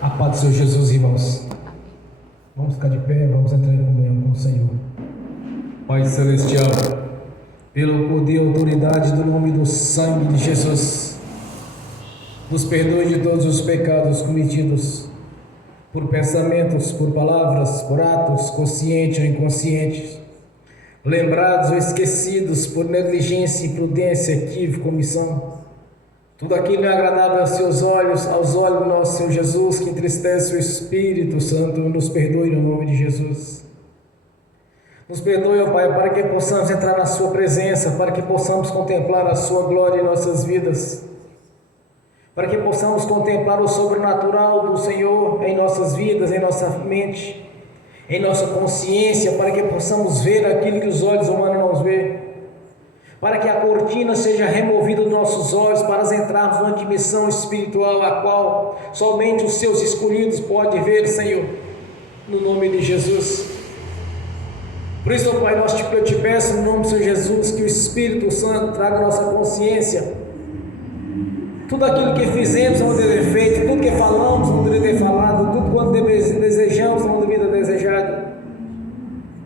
A paz do Senhor Jesus, irmãos. Vamos ficar de pé, vamos entrar em comunhão com o Senhor. Pai Celestial, pelo poder e autoridade do nome e do sangue de Jesus, nos perdoe de todos os pecados cometidos por pensamentos, por palavras, por atos, conscientes ou inconscientes, lembrados ou esquecidos por negligência, imprudência, equívoco, omissão. Tudo aquilo é agradável aos seus olhos, aos olhos do nosso Senhor Jesus, que entristece o Espírito Santo, nos perdoe no nome de Jesus. Nos perdoe, ó Pai, para que possamos entrar na Sua presença, para que possamos contemplar a Sua glória em nossas vidas, para que possamos contemplar o sobrenatural do Senhor em nossas vidas, em nossa mente, em nossa consciência, para que possamos ver aquilo que os olhos humanos não vê, para que a cortina seja removida dos nossos olhos, para entrarmos numa dimensão espiritual, a qual somente os seus escolhidos podem ver, Senhor, no nome de Jesus. Por isso, ó Pai, eu te peço, no nome do Senhor Jesus, que o Espírito Santo traga a nossa consciência. Tudo aquilo que fizemos não deve ter feito, tudo que falamos não deve ter falado, tudo quanto desejamos não deve ter desejado,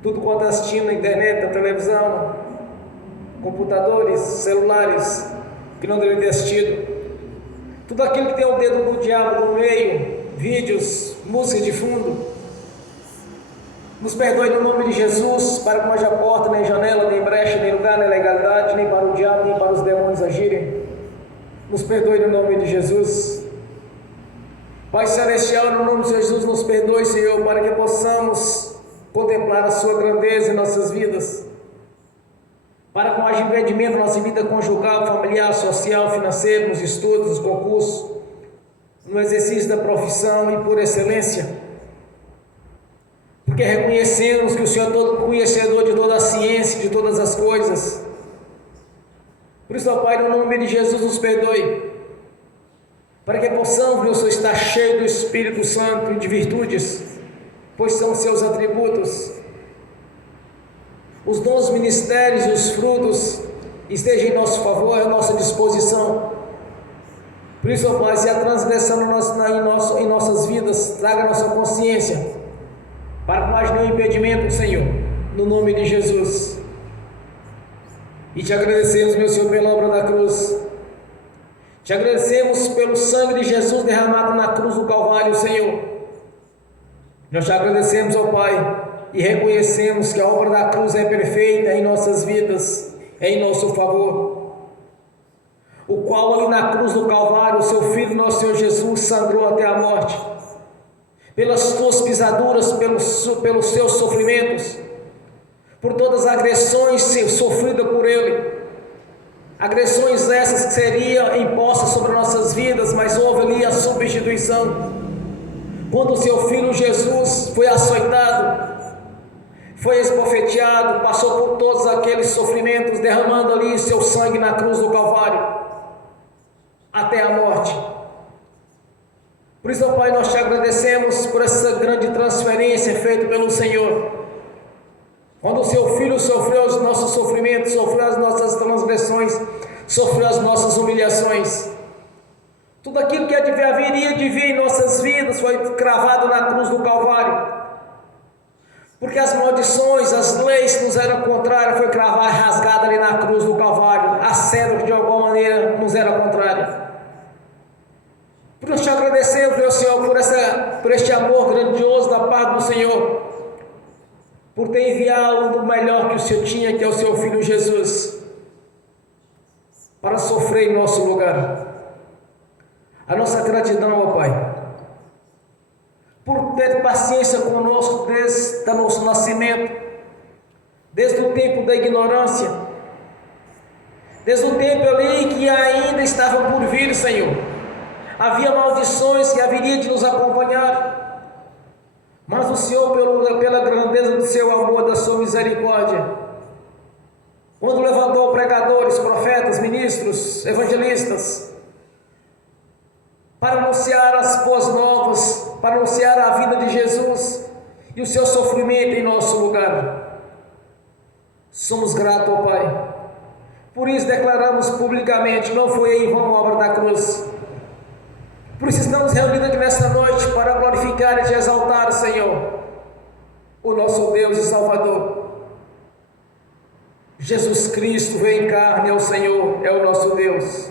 tudo quanto assistimos na internet, na televisão, computadores, celulares, que não devem ter assistido, tudo aquilo que tem o dedo do diabo no meio, vídeos, música de fundo, nos perdoe no nome de Jesus, para que não haja porta, nem janela, nem brecha, nem lugar, nem legalidade, nem para o diabo, nem para os demônios agirem. Nos perdoe no nome de Jesus. Pai Celestial, no nome de Jesus, nos perdoe, Senhor, para que possamos contemplar a Sua grandeza em nossas vidas, para que não haja impedimento na nossa vida conjugal, familiar, social, financeiro, nos estudos, nos concursos, no exercício da profissão e por excelência, porque reconhecemos que o Senhor é todo conhecedor de toda a ciência, de todas as coisas. Por isso, ó Pai, no nome de Jesus, nos perdoe, para que possamos, meu Senhor, estar cheio do Espírito Santo e de virtudes, pois são seus atributos. Os dons, ministérios e os frutos estejam em nosso favor, à nossa disposição. Por isso, ó Pai, se a transgressão em nossas vidas, traga a nossa consciência, para que não haja nenhum impedimento, Senhor, no nome de Jesus. E te agradecemos, meu Senhor, pela obra da cruz. Te agradecemos pelo sangue de Jesus derramado na cruz do Calvário, Senhor. Nós te agradecemos, ó Pai, e reconhecemos que a obra da cruz é perfeita em nossas vidas, é em nosso favor, o qual ali na cruz do Calvário, o seu Filho, nosso Senhor Jesus, sangrou até a morte, pelas suas pisaduras, pelos seus sofrimentos, por todas as agressões sofridas por Ele, agressões essas que seriam impostas sobre nossas vidas, mas houve ali a substituição, quando o seu Filho Jesus foi açoitado, foi esbofeteado, passou por todos aqueles sofrimentos, derramando ali seu sangue na cruz do Calvário, até a morte. Por isso, ó Pai, nós te agradecemos por essa grande transferência feita pelo Senhor, quando o seu Filho sofreu os nossos sofrimentos, sofreu as nossas transgressões, sofreu as nossas humilhações, tudo aquilo que haveria de vir em nossas vidas foi cravado na cruz do Calvário, porque as maldições, as leis que nos eram contrárias, foi cravada e rasgada ali na cruz do Calvário, a cedro que de alguma maneira nos era contrária. Por isso te agradecemos, meu Senhor, por este amor grandioso da parte do Senhor, por ter enviado o melhor que o Senhor tinha, que é o seu Filho Jesus, para sofrer em nosso lugar. A nossa gratidão, ó Pai, por ter paciência conosco desde o nosso nascimento, desde o tempo da ignorância, desde o tempo ali que ainda estava por vir, Senhor. Havia maldições que haveriam de nos acompanhar, mas o Senhor, pela grandeza do seu amor, da sua misericórdia, quando levantou pregadores, profetas, ministros, evangelistas, para anunciar as boas novas, para anunciar a vida de Jesus e o seu sofrimento em nosso lugar, somos gratos, ó Pai. Por isso declaramos publicamente, não foi em vão a obra da cruz. Por isso estamos reunidos aqui nesta noite para glorificar e te exaltar, Senhor, o nosso Deus e Salvador. Jesus Cristo veio em carne, é o Senhor, é o nosso Deus.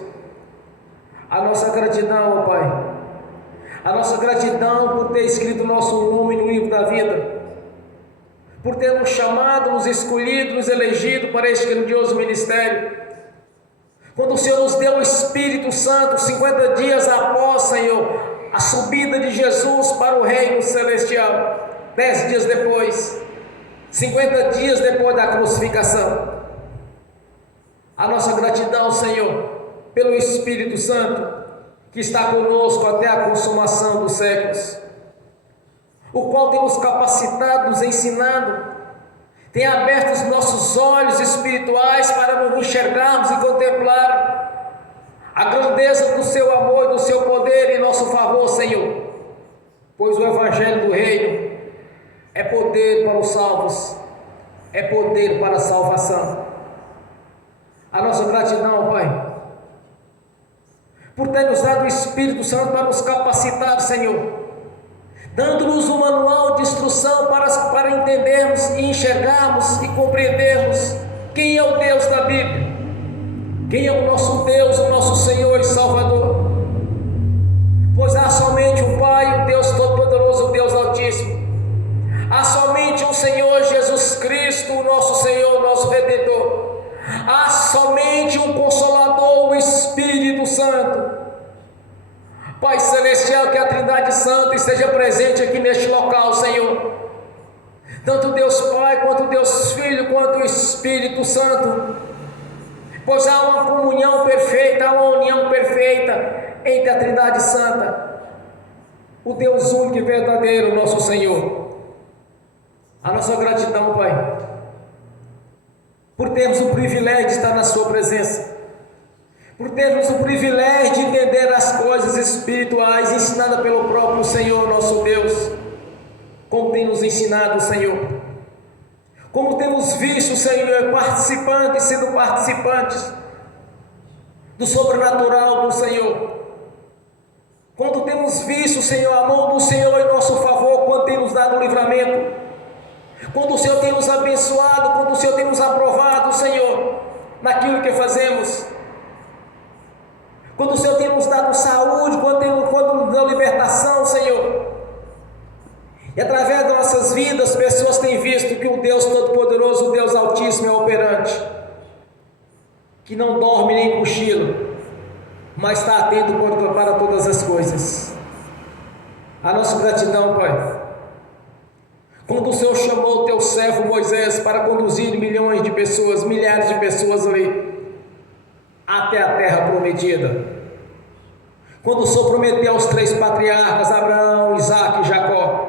A nossa gratidão, ó Pai, a nossa gratidão por ter escrito o nosso nome no livro da vida, por ter nos chamado, nos escolhido, nos elegido para este grandioso ministério. Quando o Senhor nos deu o Espírito Santo, 50 dias após, Senhor, a subida de Jesus para o reino celestial, 10 dias depois, 50 dias depois da crucificação. A nossa gratidão, Senhor, pelo Espírito Santo, que está conosco até a consumação dos séculos, o qual tem nos capacitado, nos ensinado, tem aberto os nossos olhos espirituais para nos enxergarmos e contemplar a grandeza do seu amor e do seu poder em nosso favor, Senhor, pois o Evangelho do Reino é poder para os salvos, é poder para a salvação. A nossa gratidão, Pai, por ter nos dado o Espírito Santo para nos capacitar, Senhor, dando-nos um manual de instrução para entendermos e enxergarmos e compreendermos quem é o Deus da Bíblia, quem é o nosso Deus, o nosso Senhor e Salvador. Pois há somente um Pai, o Deus Todo-Poderoso, o Deus Altíssimo. Há somente um Senhor Jesus Cristo, o nosso Senhor, o nosso Redentor. Há somente um Consolador, o Espírito Santo. Pai Celestial, que a Trindade Santa esteja presente aqui neste local, Senhor. Tanto Deus Pai, quanto Deus Filho, quanto o Espírito Santo. Pois há uma comunhão perfeita, há uma união perfeita entre a Trindade Santa, o Deus único e verdadeiro, nosso Senhor. A nossa gratidão, Pai, por termos o privilégio de estar na Sua presença, por termos o privilégio de entender as coisas espirituais ensinadas pelo próprio Senhor, nosso Deus, como tem nos ensinado o Senhor, como temos visto, Senhor, participantes, sendo participantes do sobrenatural do Senhor, quando temos visto, Senhor, a mão do Senhor em nosso favor, quando tem nos dado o livramento, quando o Senhor tem nos abençoado, quando o Senhor tem nos aprovado, Senhor, naquilo que fazemos, quando o Senhor tem nos dado saúde, quando nos deu libertação, Senhor, e através das nossas vidas, pessoas têm visto que o Deus Todo-Poderoso, o Deus Altíssimo é operante, que não dorme nem cochila, mas está atento para todas as coisas. A nossa gratidão, Pai, quando o Senhor chamou o teu servo Moisés para conduzir milhões de pessoas, milhares de pessoas ali, até a terra prometida, quando o Senhor prometeu aos 3 patriarcas, Abraão, Isaque e Jacó,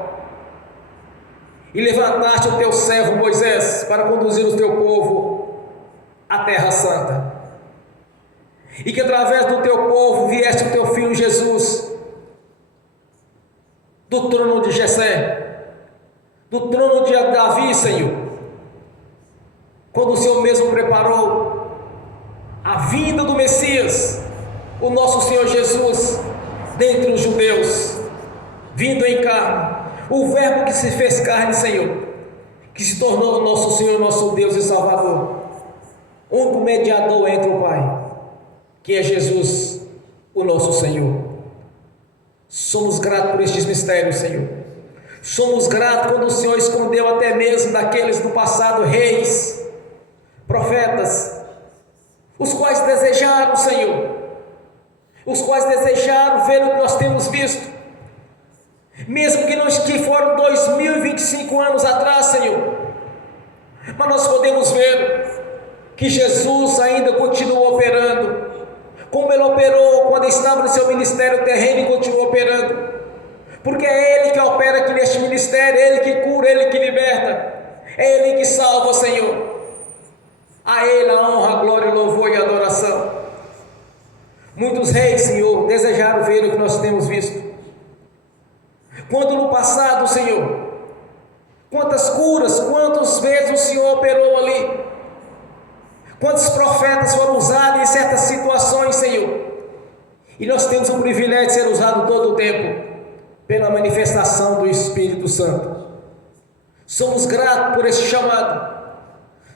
e levantaste o teu servo Moisés para conduzir o teu povo à terra santa, e que através do teu povo vieste o teu filho Jesus, do trono de Jessé, do trono de Davi, Senhor, quando o Senhor mesmo preparou a vinda do Messias, o nosso Senhor Jesus, dentre os judeus, vindo em carne, o verbo que se fez carne, Senhor, que se tornou o nosso Senhor, nosso Deus e Salvador, único mediador entre o Pai, que é Jesus, o nosso Senhor. Somos gratos por estes mistérios, Senhor. Somos gratos quando o Senhor escondeu até mesmo daqueles do passado reis, profetas, os quais desejaram, Senhor, os quais desejaram ver o que nós temos visto, mesmo que foram 2025 anos atrás, Senhor, mas nós podemos ver que Jesus ainda continua operando, como Ele operou quando estava no seu ministério terreno e continua operando, porque é Ele que opera aqui neste ministério, é Ele que cura, é Ele que liberta, é Ele que salva, Senhor. A Ele a honra, a glória, o louvor e a adoração. Muitos reis, Senhor, desejaram ver o que nós temos visto. Quando no passado, Senhor, quantas curas, quantas vezes o Senhor operou ali, quantos profetas foram usados em certas situações, Senhor, e nós temos o privilégio de ser usado todo o tempo. pela manifestação do Espírito Santo. Somos gratos por esse chamado,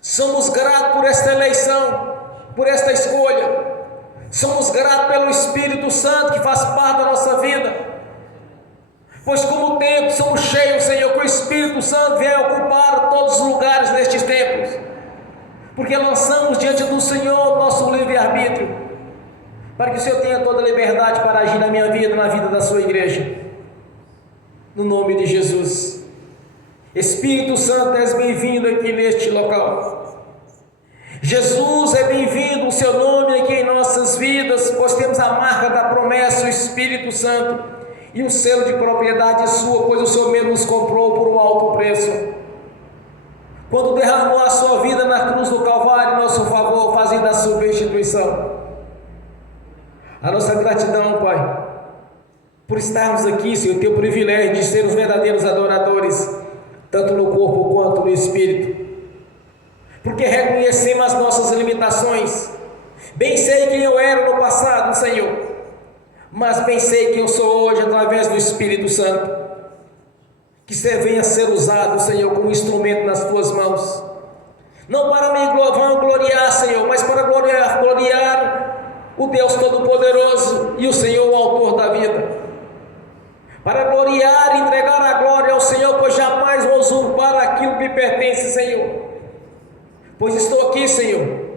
somos gratos por esta eleição, por esta escolha, somos gratos pelo Espírito Santo que faz parte da nossa vida, pois como templos somos cheios, Senhor, que o Espírito Santo venha ocupar todos os lugares nestes templos, porque lançamos diante do Senhor nosso livre-arbítrio, para que o Senhor tenha toda a liberdade para agir na minha vida, na vida da sua igreja, no nome de Jesus. Espírito Santo, és bem-vindo aqui neste local. Jesus é bem-vindo, o seu nome aqui em nossas vidas, pois temos a marca da promessa, o Espírito Santo, e o selo de propriedade sua, pois o Senhor mesmo nos comprou por um alto preço. Quando derramou a sua vida na cruz do Calvário em nosso favor, fazendo a substituição. A nossa gratidão, Pai, por estarmos aqui, Senhor, ter o privilégio de ser os verdadeiros adoradores, tanto no corpo quanto no espírito, porque reconhecemos as nossas limitações. Bem sei quem eu era no passado, Senhor, mas bem sei quem eu sou hoje através do Espírito Santo. Que você venha ser usado, Senhor, como instrumento nas tuas mãos, não para me gloriar, Senhor, mas para gloriar o Deus Todo-Poderoso e o Senhor, o autor da vida, para gloriar e entregar a glória ao Senhor, pois jamais vou usurpar aquilo que me pertence, Senhor, pois estou aqui, Senhor,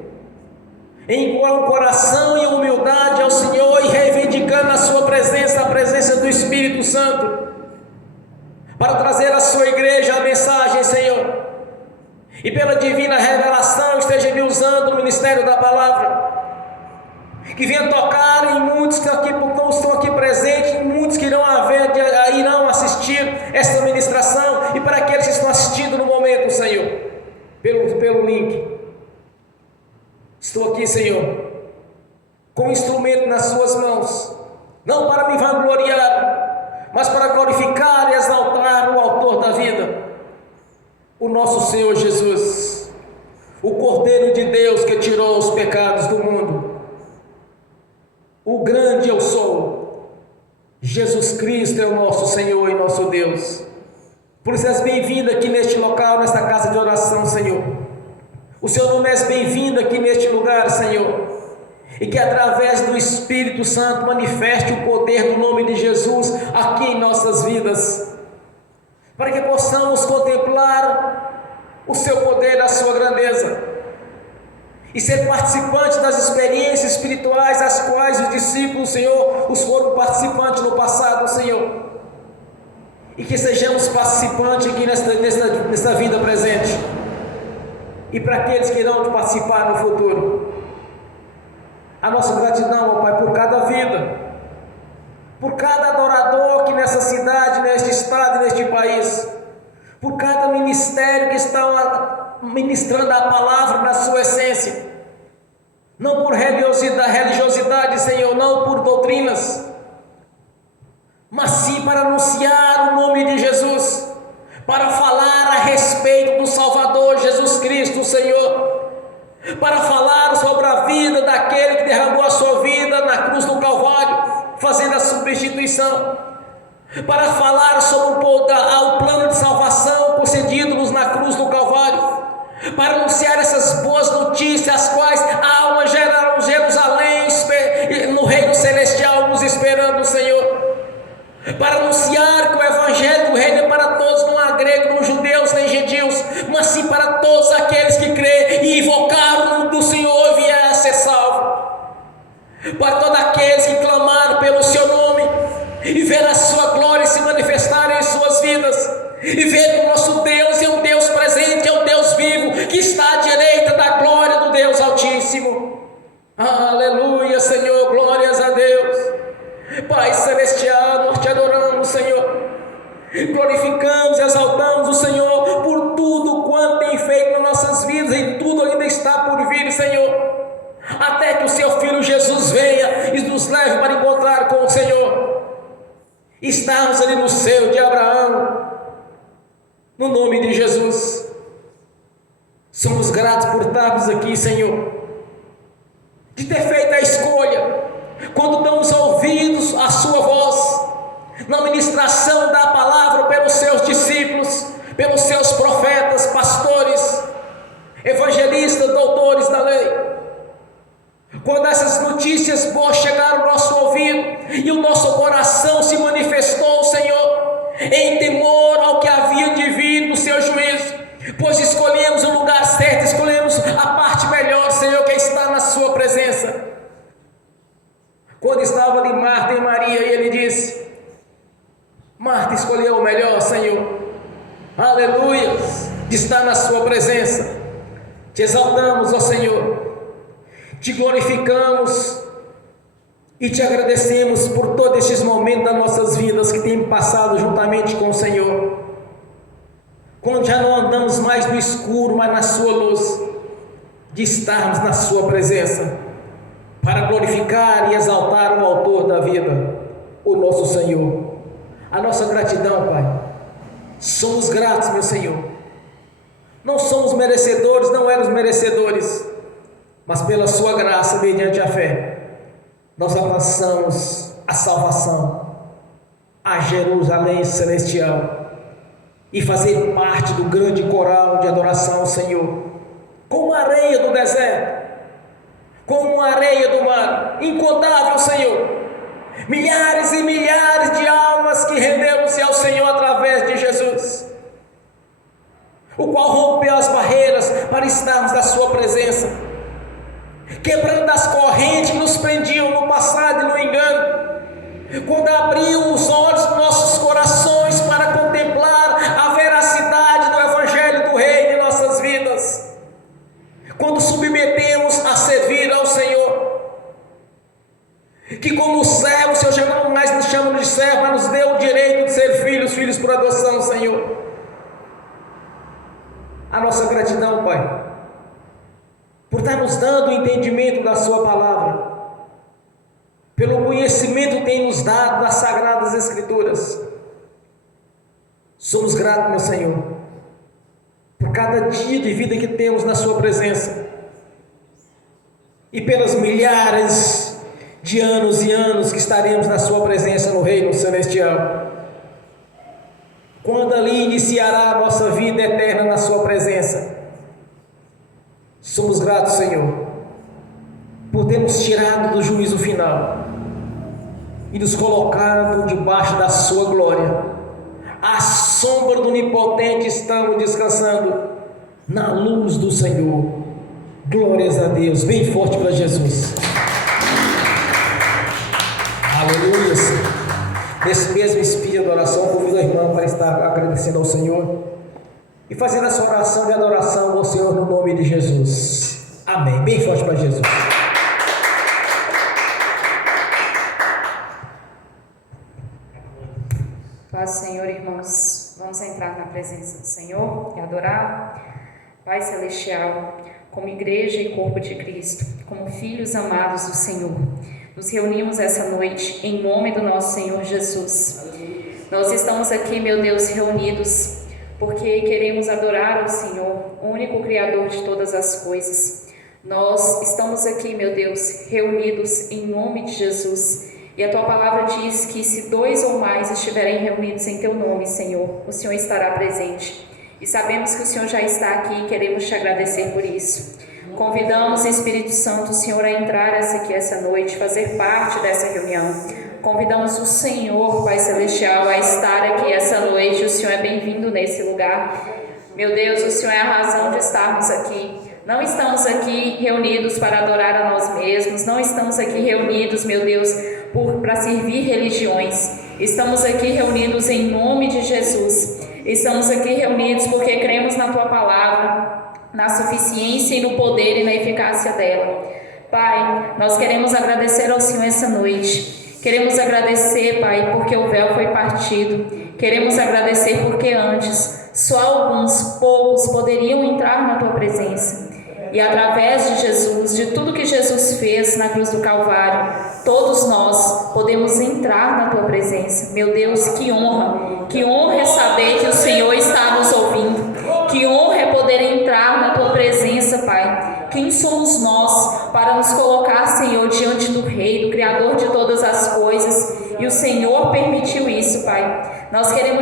em coração e humildade ao Senhor e reivindicando a sua presença, a presença do Espírito Santo, para trazer à sua igreja a mensagem, Senhor, e pela divina revelação esteja me usando no ministério da palavra, que venha tocar em muitos que aqui não estão aqui presentes, em muitos que irão assistir esta ministração, e para aqueles que estão assistindo no momento, Senhor, pelo link. Estou aqui, Senhor, com instrumento nas suas mãos, não para me vangloriar, mas para glorificar e exaltar o autor da vida, o nosso Senhor Jesus, o Cordeiro de Deus que tirou os pecados do mundo, o grande eu sou. Jesus Cristo é o nosso Senhor e nosso Deus. Por isso és bem-vindo aqui neste local, nesta casa de oração, Senhor. O seu nome é bem-vindo aqui neste lugar, Senhor, e que através do Espírito Santo manifeste o poder do nome de Jesus aqui em nossas vidas, para que possamos contemplar o seu poder, a sua grandeza, e ser participantes das experiências espirituais as quais os discípulos, Senhor, os foram participantes no passado, Senhor, e que sejamos participantes aqui nesta vida presente, e para aqueles que irão participar no futuro. A nossa gratidão, ó Pai, por cada vida, por cada adorador que nessa cidade, neste estado e neste país, por cada ministério que está ministrando a palavra na sua essência, não por religiosidade, Senhor, não por doutrinas, mas sim para anunciar o nome de Jesus, para falar a respeito do Salvador Jesus Cristo, Senhor, para falar sobre a vida daquele que derramou a sua vida na cruz do Calvário, fazendo a substituição, para falar sobre o plano de salvação concedido-nos na cruz do Calvário, para anunciar essas boas notícias, as quais almas gerarão Jerusalém no reino celestial nos esperando, Senhor, para anunciar que o evangelho do reino é para todos, não há grego, não judeus nem gentios, mas sim para todos aqueles que creem e invocar o nome do Senhor e vier a ser salvo, para todos aqueles que clamaram pelo seu nome e ver a sua glória se manifestar em suas vidas, e ver que o nosso Deus é um Deus presente, é um Deus vivo, que está à direita da glória do Deus Altíssimo. Aleluia, Senhor, glórias a Deus. Pai celestial, nós te adoramos, Senhor, glorificamos e exaltamos o Senhor por tudo quanto tem feito nas nossas vidas, e tudo ainda está por vir, Senhor, até que o seu Filho Jesus venha e nos leve para encontrar com o Senhor, estarmos ali no seio de Abraão, no nome de Jesus. Somos gratos por estarmos aqui, Senhor, de ter feito a escolha, quando damos ouvidos à sua voz, na ministração da palavra pelos seus discípulos, pelos seus profetas, pastores, evangelistas, doutores da lei. Quando essas notícias boas chegaram ao nosso ouvido e o nosso coração se manifestou, Senhor, em temor ao que havia de vir do seu juízo, pois escolhemos o lugar certo, escolhemos a parte melhor, Senhor, que está na sua presença. Quando estava ali Marta e Maria, e ele disse: Marta escolheu o melhor, Senhor, aleluia, de estar na sua presença. Te exaltamos, ó Senhor, te glorificamos e te agradecemos por todos estes momentos das nossas vidas que temos passado juntamente com o Senhor, quando já não andamos mais no escuro, mas na sua luz, de estarmos na sua presença, para glorificar e exaltar o autor da vida, o nosso Senhor. A nossa gratidão, Pai, somos gratos, meu Senhor, não somos merecedores, não éramos merecedores, mas pela sua graça, mediante a fé, nós alcançamos a salvação, a Jerusalém celestial, e fazer parte do grande coral de adoração ao Senhor, como a areia do deserto, como a areia do mar, incontável, Senhor, milhares e milhares de almas que renderam-se ao Senhor através de Jesus, o qual rompeu as barreiras para estarmos na sua presença, quebrando as correntes que nos prendiam no passado e no engano, quando abriu os olhos dos nossos corações para contemplar a veracidade do Evangelho do Reino em nossas vidas, quando submetemos a servir ao Senhor, que como servo, o Senhor já não mais nos chama de servo, mas nos deu o direito de ser filhos por adoção, Senhor. A nossa gratidão, Pai, por estar nos dando o entendimento da sua palavra, pelo conhecimento que tem nos dado das Sagradas Escrituras. Somos gratos, meu Senhor, por cada dia de vida que temos na sua presença, e pelas milhares de anos e anos que estaremos na sua presença no reino celestial, quando ali iniciará a nossa vida eterna na sua presença. Somos gratos, Senhor, por termos tirado do juízo final e nos colocado debaixo da sua glória. À sombra do Onipotente estamos descansando, na luz do Senhor. Glórias a Deus, bem forte para Jesus. Aleluia, Senhor. Nesse mesmo espírito de oração, convido a irmã para estar agradecendo ao Senhor e fazendo essa oração de adoração ao Senhor no nome de Jesus. Amém. Bem forte para Jesus. Paz, Senhor, irmãos. Vamos entrar na presença do Senhor e adorar. Pai Celestial, como igreja e corpo de Cristo, como filhos amados do Senhor, nos reunimos essa noite em nome do nosso Senhor Jesus. Nós estamos aqui, meu Deus, reunidos porque queremos adorar ao Senhor, o único Criador de todas as coisas. Nós estamos aqui, meu Deus, reunidos em nome de Jesus. E a Tua palavra diz que se 2 ou mais estiverem reunidos em Teu nome, Senhor, o Senhor estará presente. E sabemos que o Senhor já está aqui e queremos Te agradecer por isso. Convidamos, Espírito Santo, o Senhor a entrar aqui essa noite, fazer parte dessa reunião. Convidamos o Senhor, Pai Celestial, a estar aqui essa noite. O Senhor é bem-vindo nesse lugar. Meu Deus, o Senhor é a razão de estarmos aqui. Não estamos aqui reunidos para adorar a nós mesmos. Não estamos aqui reunidos, meu Deus, para servir religiões. Estamos aqui reunidos em nome de Jesus. Estamos aqui reunidos porque cremos na Tua palavra, na suficiência e no poder e na eficácia dela. Pai, nós queremos agradecer ao Senhor essa noite. Queremos agradecer, Pai, porque o véu foi partido. Queremos agradecer porque antes só alguns, poucos, poderiam entrar na Tua presença. E através de Jesus, de tudo que Jesus fez na cruz do Calvário, todos nós podemos entrar na Tua presença. Meu Deus, que honra é saber que o Senhor está nos ouvindo. Que honra é poder entrar na Tua presença, Pai. Quem somos nós para nos colocar, Senhor, diante do Rei, do Criador de todas as coisas? E o Senhor permitiu isso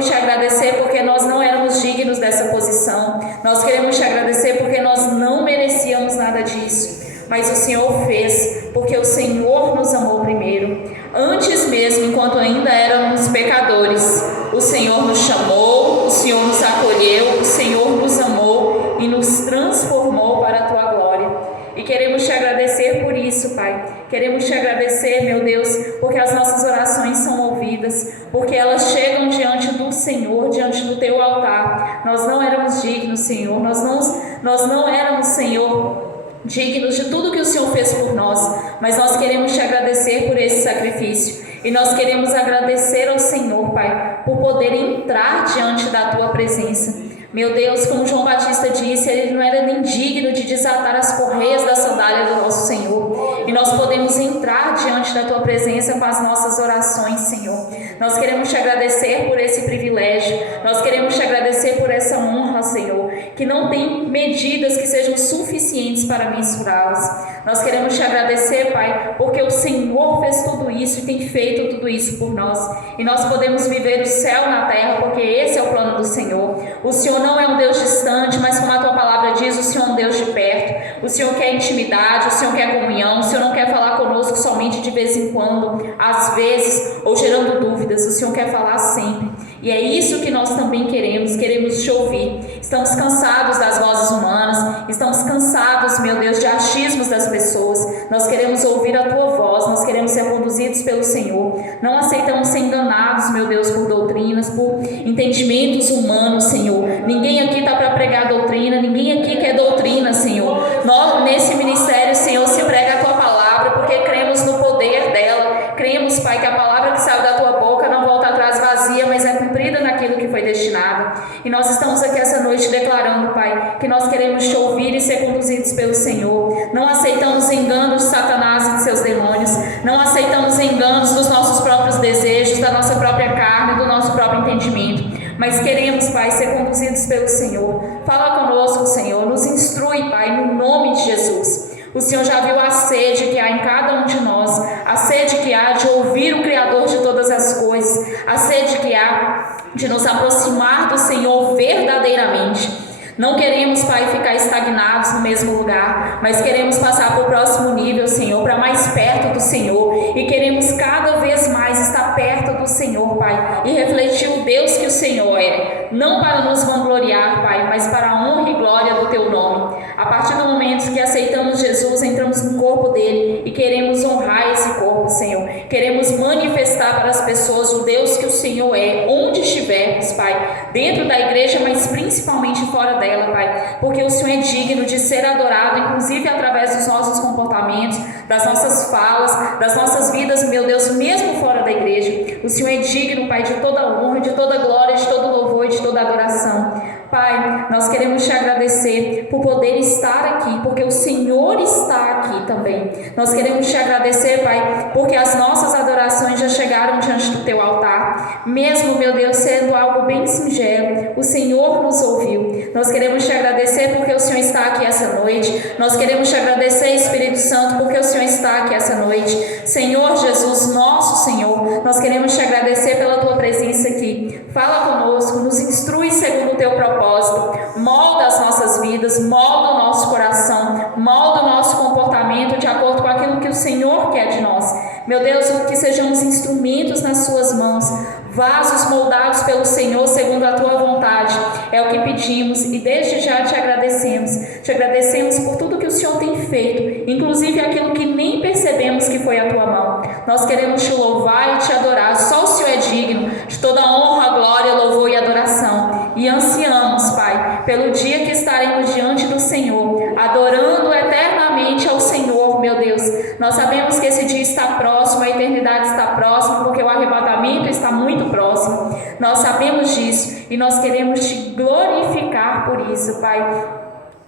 te agradecer porque nós não éramos dignos dessa posição. Nós queremos te agradecer porque nós não merecíamos nada disso. Mas o Senhor fez, porque o Senhor nos amou primeiro. Antes mesmo, enquanto ainda éramos pecadores, o Senhor nos chamou, o Senhor nos acolheu, o Senhor nos amou e nos transformou para a tua glória. E queremos te agradecer por isso, Pai. Queremos te agradecer, meu Deus, porque as nossas orações são ouvidas, porque elas chegam diante do Senhor, diante do teu altar. Nós não éramos dignos, Senhor. Nós não éramos, Senhor, dignos de tudo que o Senhor fez por nós, mas nós queremos te agradecer por esse sacrifício, e nós queremos agradecer ao Senhor, Pai, por poder entrar diante da tua presença. Meu Deus, como João Batista disse, ele não era nem digno de desatar as correias da sandália do nosso Senhor, e nós podemos entrar diante da tua presença com as nossas orações, Senhor. Nós queremos te agradecer por esse privilégio, nós queremos te agradecer por essa honra, Senhor, que não tem medidas que sejam suficientes para mensurá-las. Nós queremos te agradecer, Pai, porque o Senhor fez tudo isso e tem feito tudo isso por nós, e nós podemos viver o céu na terra, porque esse é o plano do Senhor. O Senhor não é um Deus distante, mas como a tua palavra diz, o Senhor é um Deus de perto. O Senhor quer intimidade, o Senhor quer comunhão, o Senhor não quer falar conosco somente de vez em quando, às vezes, ou gerando dúvidas. O Senhor quer falar sempre. E é isso que nós também queremos te ouvir. Estamos cansados das vozes humanas, estamos cansados, meu Deus, de achismos das pessoas. Nós queremos ouvir a tua voz, nós queremos ser conduzidos pelo Senhor. Não aceitamos ser enganados, meu Deus, por doutrinas, por entendimentos humanos, Senhor. Ninguém aqui está para pregar doutrina, ninguém aqui quer doutrina, Senhor. Nós, nesse ministério, Senhor, se prega a tua palavra, porque cremos no poder dela. Cremos, Pai, que a palavra que saiu da tua boca não volta atrás vazia, mas é cumprida naquilo que foi destinado. E nós estamos aqui essa noite declarando, Pai, que nós queremos te ouvir e ser conduzidos pelo Senhor. Não aceitamos enganos de Satanás e de seus demônios. Não aceitamos enganos dos nossos próprios desejos, da nossa própria carne, do nosso próprio entendimento. Mas queremos, Pai, ser conduzidos pelo Senhor. Fala conosco, Senhor. Nos instrui, Pai, no nome de Jesus. O Senhor já viu a sede que há em cada um de nós, a sede que há de ouvir o Criador de todas as coisas, a sede que há de nos aproximar do Senhor verdadeiramente. Não queremos, Pai, ficar estagnados no mesmo lugar, mas queremos passar para o próximo nível, Senhor, para mais perto do Senhor, e queremos cada vez mais estar perto do Senhor, Pai, e refletir o Deus que o Senhor é, não para nos vangloriar, Pai, mas para a honra e glória do Teu nome. A partir do momento que aceitamos Jesus, entramos no corpo dele e queremos honrar esse corpo, Senhor. Queremos manifestar para as pessoas o Deus que o Senhor é, onde estivermos, Pai, dentro da igreja, mas principalmente fora dela, Pai, porque o Senhor é digno de ser adorado, inclusive através dos nossos comportamentos, das nossas falas, das nossas vidas, meu Deus, mesmo fora da igreja. O Senhor é digno, Pai, de toda honra, de toda glória, de todo louvor e de toda adoração. Pai, nós queremos te agradecer por poder estar aqui, porque o Senhor está aqui também. Nós queremos te agradecer, Pai, porque as nossas adorações já chegaram diante do teu altar, mesmo, meu Deus, sendo algo bem singelo, o Senhor nos ouviu. Nós queremos te agradecer porque o Senhor está aqui essa noite. Nós queremos te agradecer, Espírito Santo, porque o Senhor está aqui essa noite. Senhor Jesus, nosso Senhor, nós queremos te agradecer pela tua presença aqui. Fala conosco, nos instrui segundo o teu propósito, molda as nossas vidas, molda o nosso coração, molda o nosso comportamento de acordo com aquilo que o Senhor quer de nós. Meu Deus, que sejamos instrumentos nas suas mãos, vasos moldados pelo Senhor segundo a tua vontade. É o que pedimos e desde já te agradecemos. Te agradecemos por tudo que o Senhor tem feito, inclusive aquilo que nem percebemos que foi a tua mão. Nós queremos te louvar e te adorar. Só o Senhor é digno de toda honra, glória, louvor e adoração. E ansiamos, Pai, pelo dia que estaremos diante do Senhor, adorando eternamente ao Senhor, meu Deus. Nós sabemos que esse dia está próximo, a eternidade está próxima, porque o arrebatamento está muito próximo. Nós sabemos disso e nós queremos te glorificar por isso, Pai.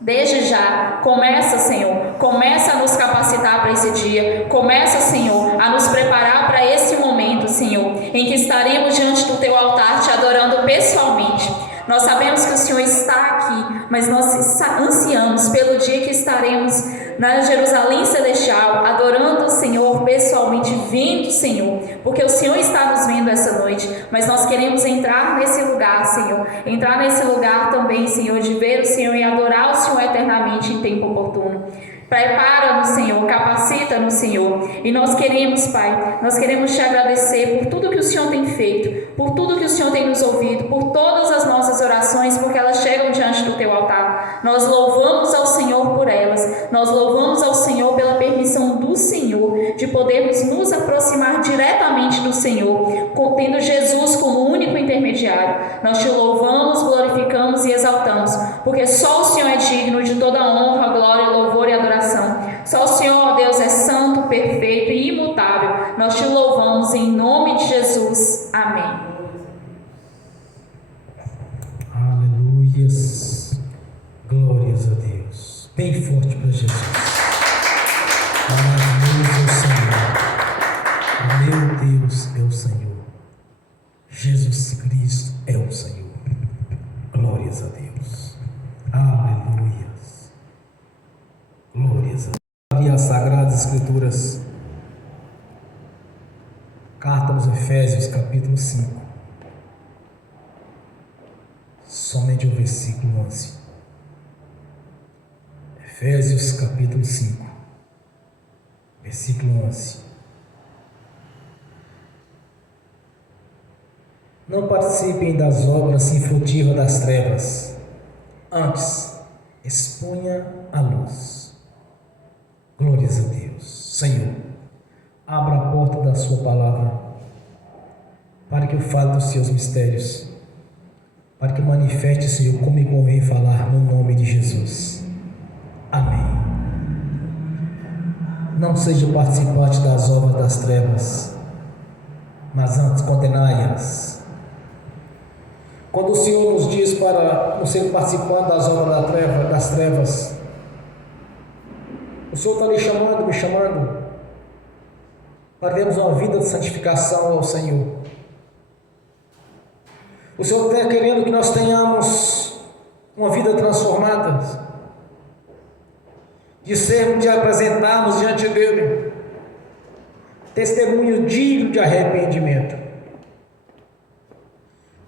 Desde já, começa, Senhor, começa a nos capacitar para esse dia, começa, Senhor, a nos preparar para esse momento, Senhor, em que estaremos diante do teu altar te adorando pessoalmente. Nós sabemos que o Senhor está aqui, mas nós ansiamos pelo dia que estaremos na Jerusalém Celestial, adorando o Senhor pessoalmente, vendo o Senhor, porque o Senhor está nos vendo essa noite, mas nós queremos entrar nesse lugar, Senhor, entrar nesse lugar também, Senhor, de ver o Senhor e adorar o Senhor eternamente em tempo oportuno. Prepara-nos, Senhor, capacita-nos, Senhor. E nós queremos, Pai, nós queremos te agradecer por tudo que o Senhor tem feito, por tudo que o Senhor tem nos ouvido, por todas as nossas orações, porque elas chegam diante do teu altar. Nós louvamos ao Senhor por elas, nós louvamos ao Senhor pela permissão do Senhor de podermos nos aproximar diretamente do Senhor, tendo Jesus como único intermediário. Nós te louvamos, glorificamos e exaltamos, porque só o Senhor é digno de toda honra, glória, louvor e adoração. Só o Senhor, Deus, é santo, perfeito e imutável. Nós te louvamos em nome de Jesus. Amém. Aleluias. Glórias a Deus. Bem forte para Jesus. Maravilhoso é o Senhor. Meu Deus é o Senhor. Jesus Cristo é o Senhor. Glórias a Deus. Aleluias. Glórias a Deus. Abrir as Sagradas Escrituras. Carta aos Efésios, capítulo 5. Somente o versículo 11. Efésios, capítulo 5, versículo 11. Não participem das obras infrutíferas das trevas, antes exponha a luz. Glórias a Deus. Senhor, abra a porta da sua palavra, para que eu fale dos seus mistérios, para que manifeste, Senhor, como me convém falar, no nome de Jesus. Amém. Não seja participante das obras das trevas, mas antes condenai-as. Quando o Senhor nos diz para não ser participante das obras das trevas, o Senhor está lhe chamando, me chamando, para termos uma vida de santificação ao Senhor. O Senhor está querendo que nós tenhamos uma vida transformada, de apresentarmos diante dele testemunho digno de arrependimento.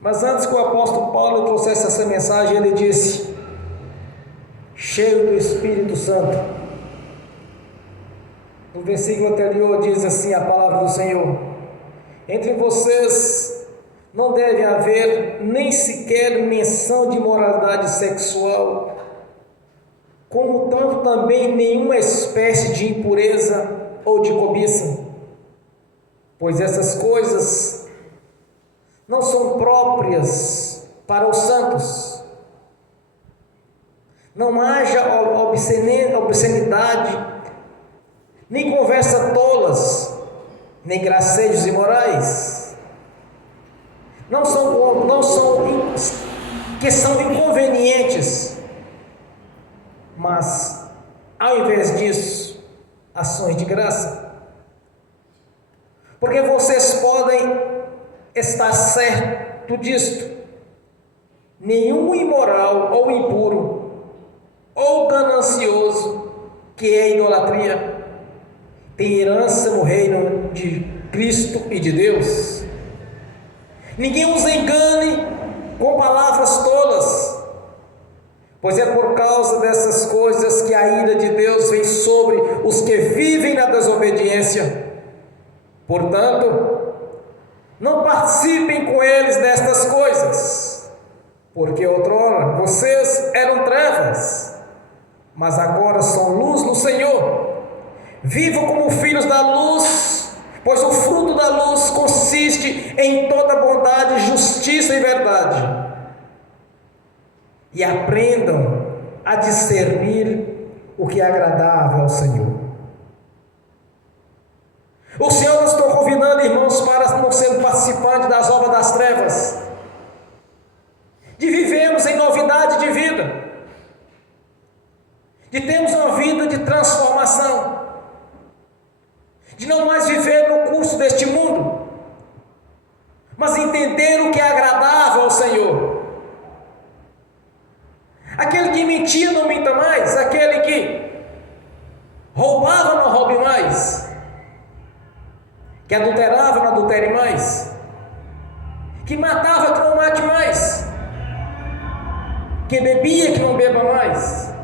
Mas antes que o apóstolo Paulo trouxesse essa mensagem, ele disse, cheio do Espírito Santo. No versículo anterior diz assim a palavra do Senhor: entre vocês não deve haver nem sequer menção de imoralidade sexual, como tanto também nenhuma espécie de impureza ou de cobiça, pois essas coisas não são próprias para os santos. Não haja obscenidade, nem conversa tolas, nem gracejos imorais, que são inconvenientes, mas, ao invés disso, ações de graça. Porque vocês podem estar certo disto: nenhum imoral ou impuro ou ganancioso, que é idolatria, tem herança no reino de Cristo e de Deus. Ninguém os engane com palavras tolas, pois é por causa dessas coisas que a ira de Deus vem sobre os que vivem na desobediência. Portanto, não participem com eles destas coisas, porque outrora vocês eram trevas, mas agora são luz no Senhor. Vivam como filhos da luz, pois o fruto da luz consiste em toda bondade, justiça e verdade. E aprendam a discernir o que é agradável ao Senhor. O Senhor nos está convidando, irmãos, para não ser participante das obras das trevas, de vivermos em novidade de vida, de termos uma vida de transformação, de não mais viver no curso deste mundo, mas entender o que é agradável ao Senhor. Aquele que mentia, não minta mais. Aquele que roubava, não roube mais. Que adulterava, não adultere mais. Que matava, que não mate mais. Que bebia, que não beba mais.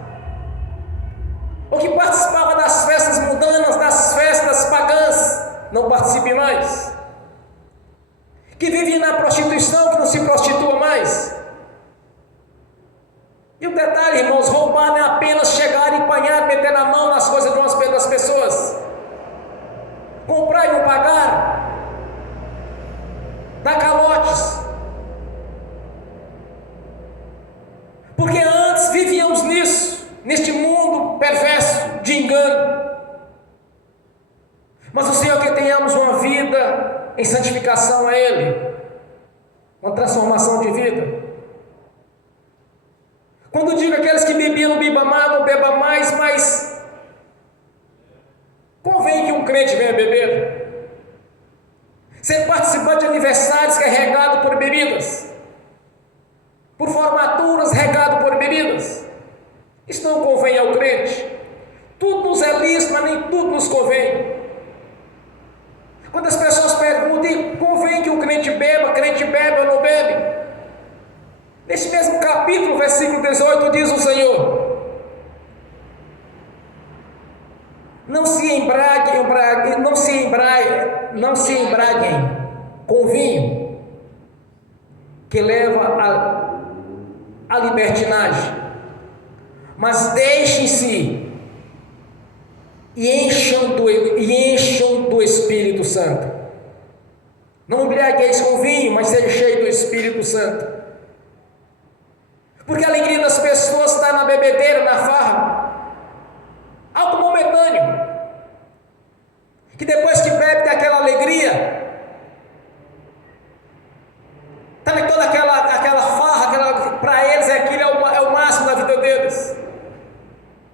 Ou que participava das festas mundanas, das festas pagãs, não participe mais. Que vive na prostituição, que não se prostitua mais. E o detalhe, irmãos, roubar não é apenas chegar e apanhar, meter a mão nas coisas das pessoas. Comprar e não pagar. Dar calotes. Porque antes vivíamos nisso, neste mundo perverso de engano. Mas o Senhor quer que tenhamos uma vida em santificação a Ele, uma transformação de vida. Quando digo aqueles que bebiam, não beba mais, não beba mais, mas convém que um crente venha beber. Ser participante de aniversários carregado por bebidas, por formaturas regado por bebidas, isso não convém ao crente. Tudo nos é lícito, mas nem tudo nos convém. Quando as pessoas perguntam, convém que o crente bebe ou não bebe? Neste mesmo capítulo, versículo 18, diz o Senhor: não se embraguem com vinho, que leva à libertinagem, mas deixem-se e encham do Espírito Santo. Não embriagueis com vinho, mas seja cheio do Espírito Santo. Porque a alegria das pessoas está na bebedeira, na farra. Algo momentâneo. Que depois que bebe tem aquela alegria. Está toda aquela farra, para eles aquilo é o máximo da vida deles.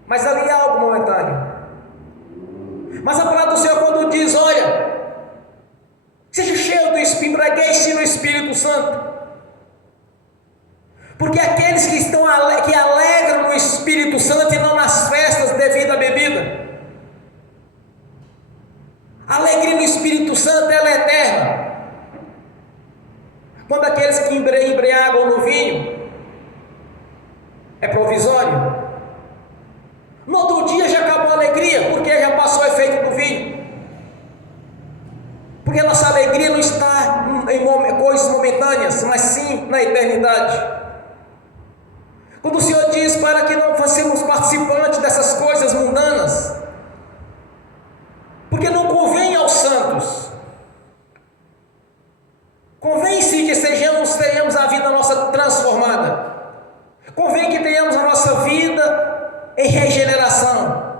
Mas ali é algo momentâneo. Mas a palavra do Senhor quando diz, olha, seja cheio do Espírito, embriagueis-se no Espírito Santo. Porque aqueles que alegram no Espírito Santo e não nas festas devido à bebida. A alegria no Espírito Santo, ela é eterna. Quando aqueles que embriagam no vinho, é provisório. No outro dia já acabou a alegria, porque já passou o efeito do vinho. Porque a nossa alegria não está em coisas momentâneas, mas sim na eternidade. Quando o Senhor diz para que não fossemos participantes dessas coisas mundanas, porque não convém aos santos, convém sim que tenhamos a vida nossa transformada, convém que tenhamos a nossa vida em regeneração,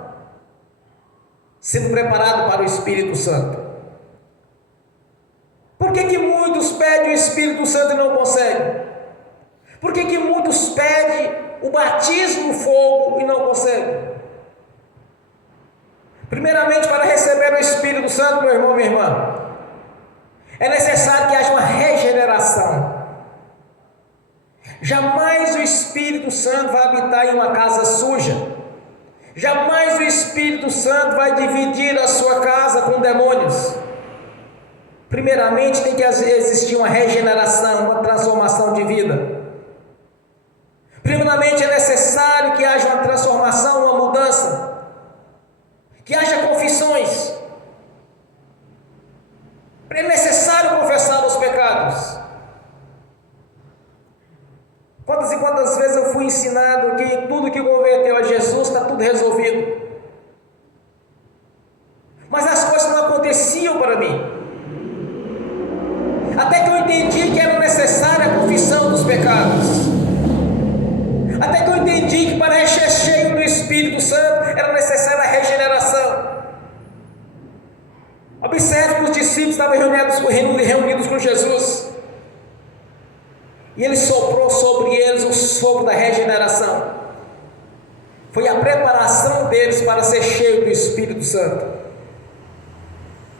sendo preparado para o Espírito Santo. Por que muitos pedem o Espírito Santo e não conseguem? Por que muitos pedem o batismo no fogo e não conseguem? Primeiramente, para receber o Espírito Santo, meu irmão, minha irmã, é necessário que haja uma regeneração. Jamais o Espírito Santo vai habitar em uma casa suja. Jamais o Espírito Santo vai dividir a sua casa com demônios. Primeiramente, tem que existir uma regeneração, uma transformação de vida. Primeiramente, é necessário que haja uma transformação, uma mudança, que haja confissões. É necessário confessar os pecados. Quantas e quantas vezes eu fui ensinado que tudo que converteu a Jesus está tudo resolvido, mas as coisas não aconteciam para mim, até que eu entendi que era necessária a confissão dos pecados. Até que eu entendi que para encher cheio do Espírito Santo era necessária a regeneração. Observe que os discípulos estavam reunidos com Jesus. E ele soprou sobre eles o sopro da regeneração. Foi a preparação deles para ser cheio do Espírito Santo.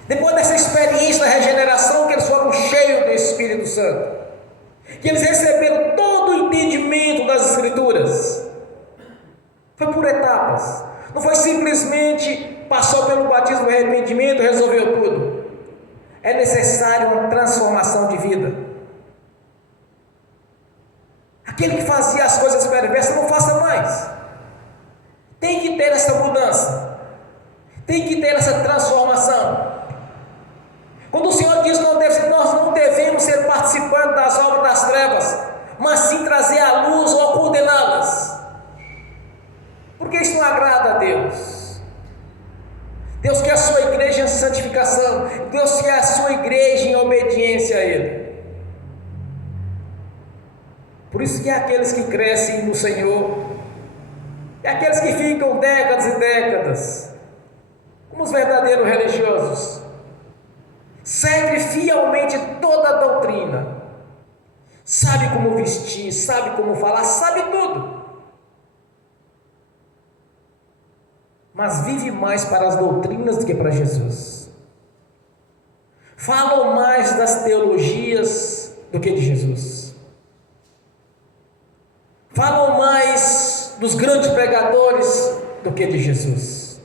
Depois dessa experiência da regeneração, que eles foram cheios do Espírito Santo, que eles receberam todo o entendimento das Escrituras. Foi por etapas. Não foi simplesmente passou pelo batismo do arrependimento e resolveu tudo. Aquele que fazia as coisas perversas, não faça mais. Tem que ter essa mudança. Tem que ter essa transformação. Quando o Senhor diz que nós não devemos ser participantes das obras das trevas, mas sim trazer a luz ou condená-las. Porque isso não agrada a Deus. Deus quer a sua igreja em santificação. Deus quer a sua igreja em obediência a Ele. Por isso que aqueles que crescem no Senhor, e aqueles que ficam décadas e décadas, como os verdadeiros religiosos, segue fielmente toda a doutrina, sabe como vestir, sabe como falar, sabe tudo, mas vive mais para as doutrinas do que para Jesus. Falam mais das teologias do que de Jesus. Falam mais dos grandes pregadores do que de Jesus.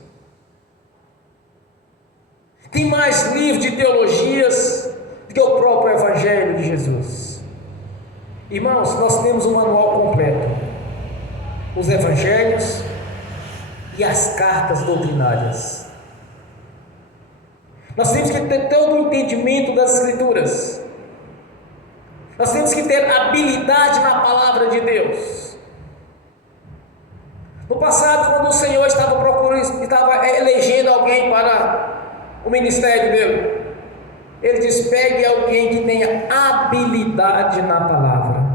Tem mais livros de teologias do que o próprio Evangelho de Jesus. Irmãos, nós temos um manual completo: os Evangelhos e as cartas doutrinárias. Nós temos que ter todo o entendimento das Escrituras. Nós temos que ter habilidade na palavra de Deus. No passado, quando o Senhor estava elegendo alguém para o ministério dele, Ele diz: pegue alguém que tenha habilidade na palavra.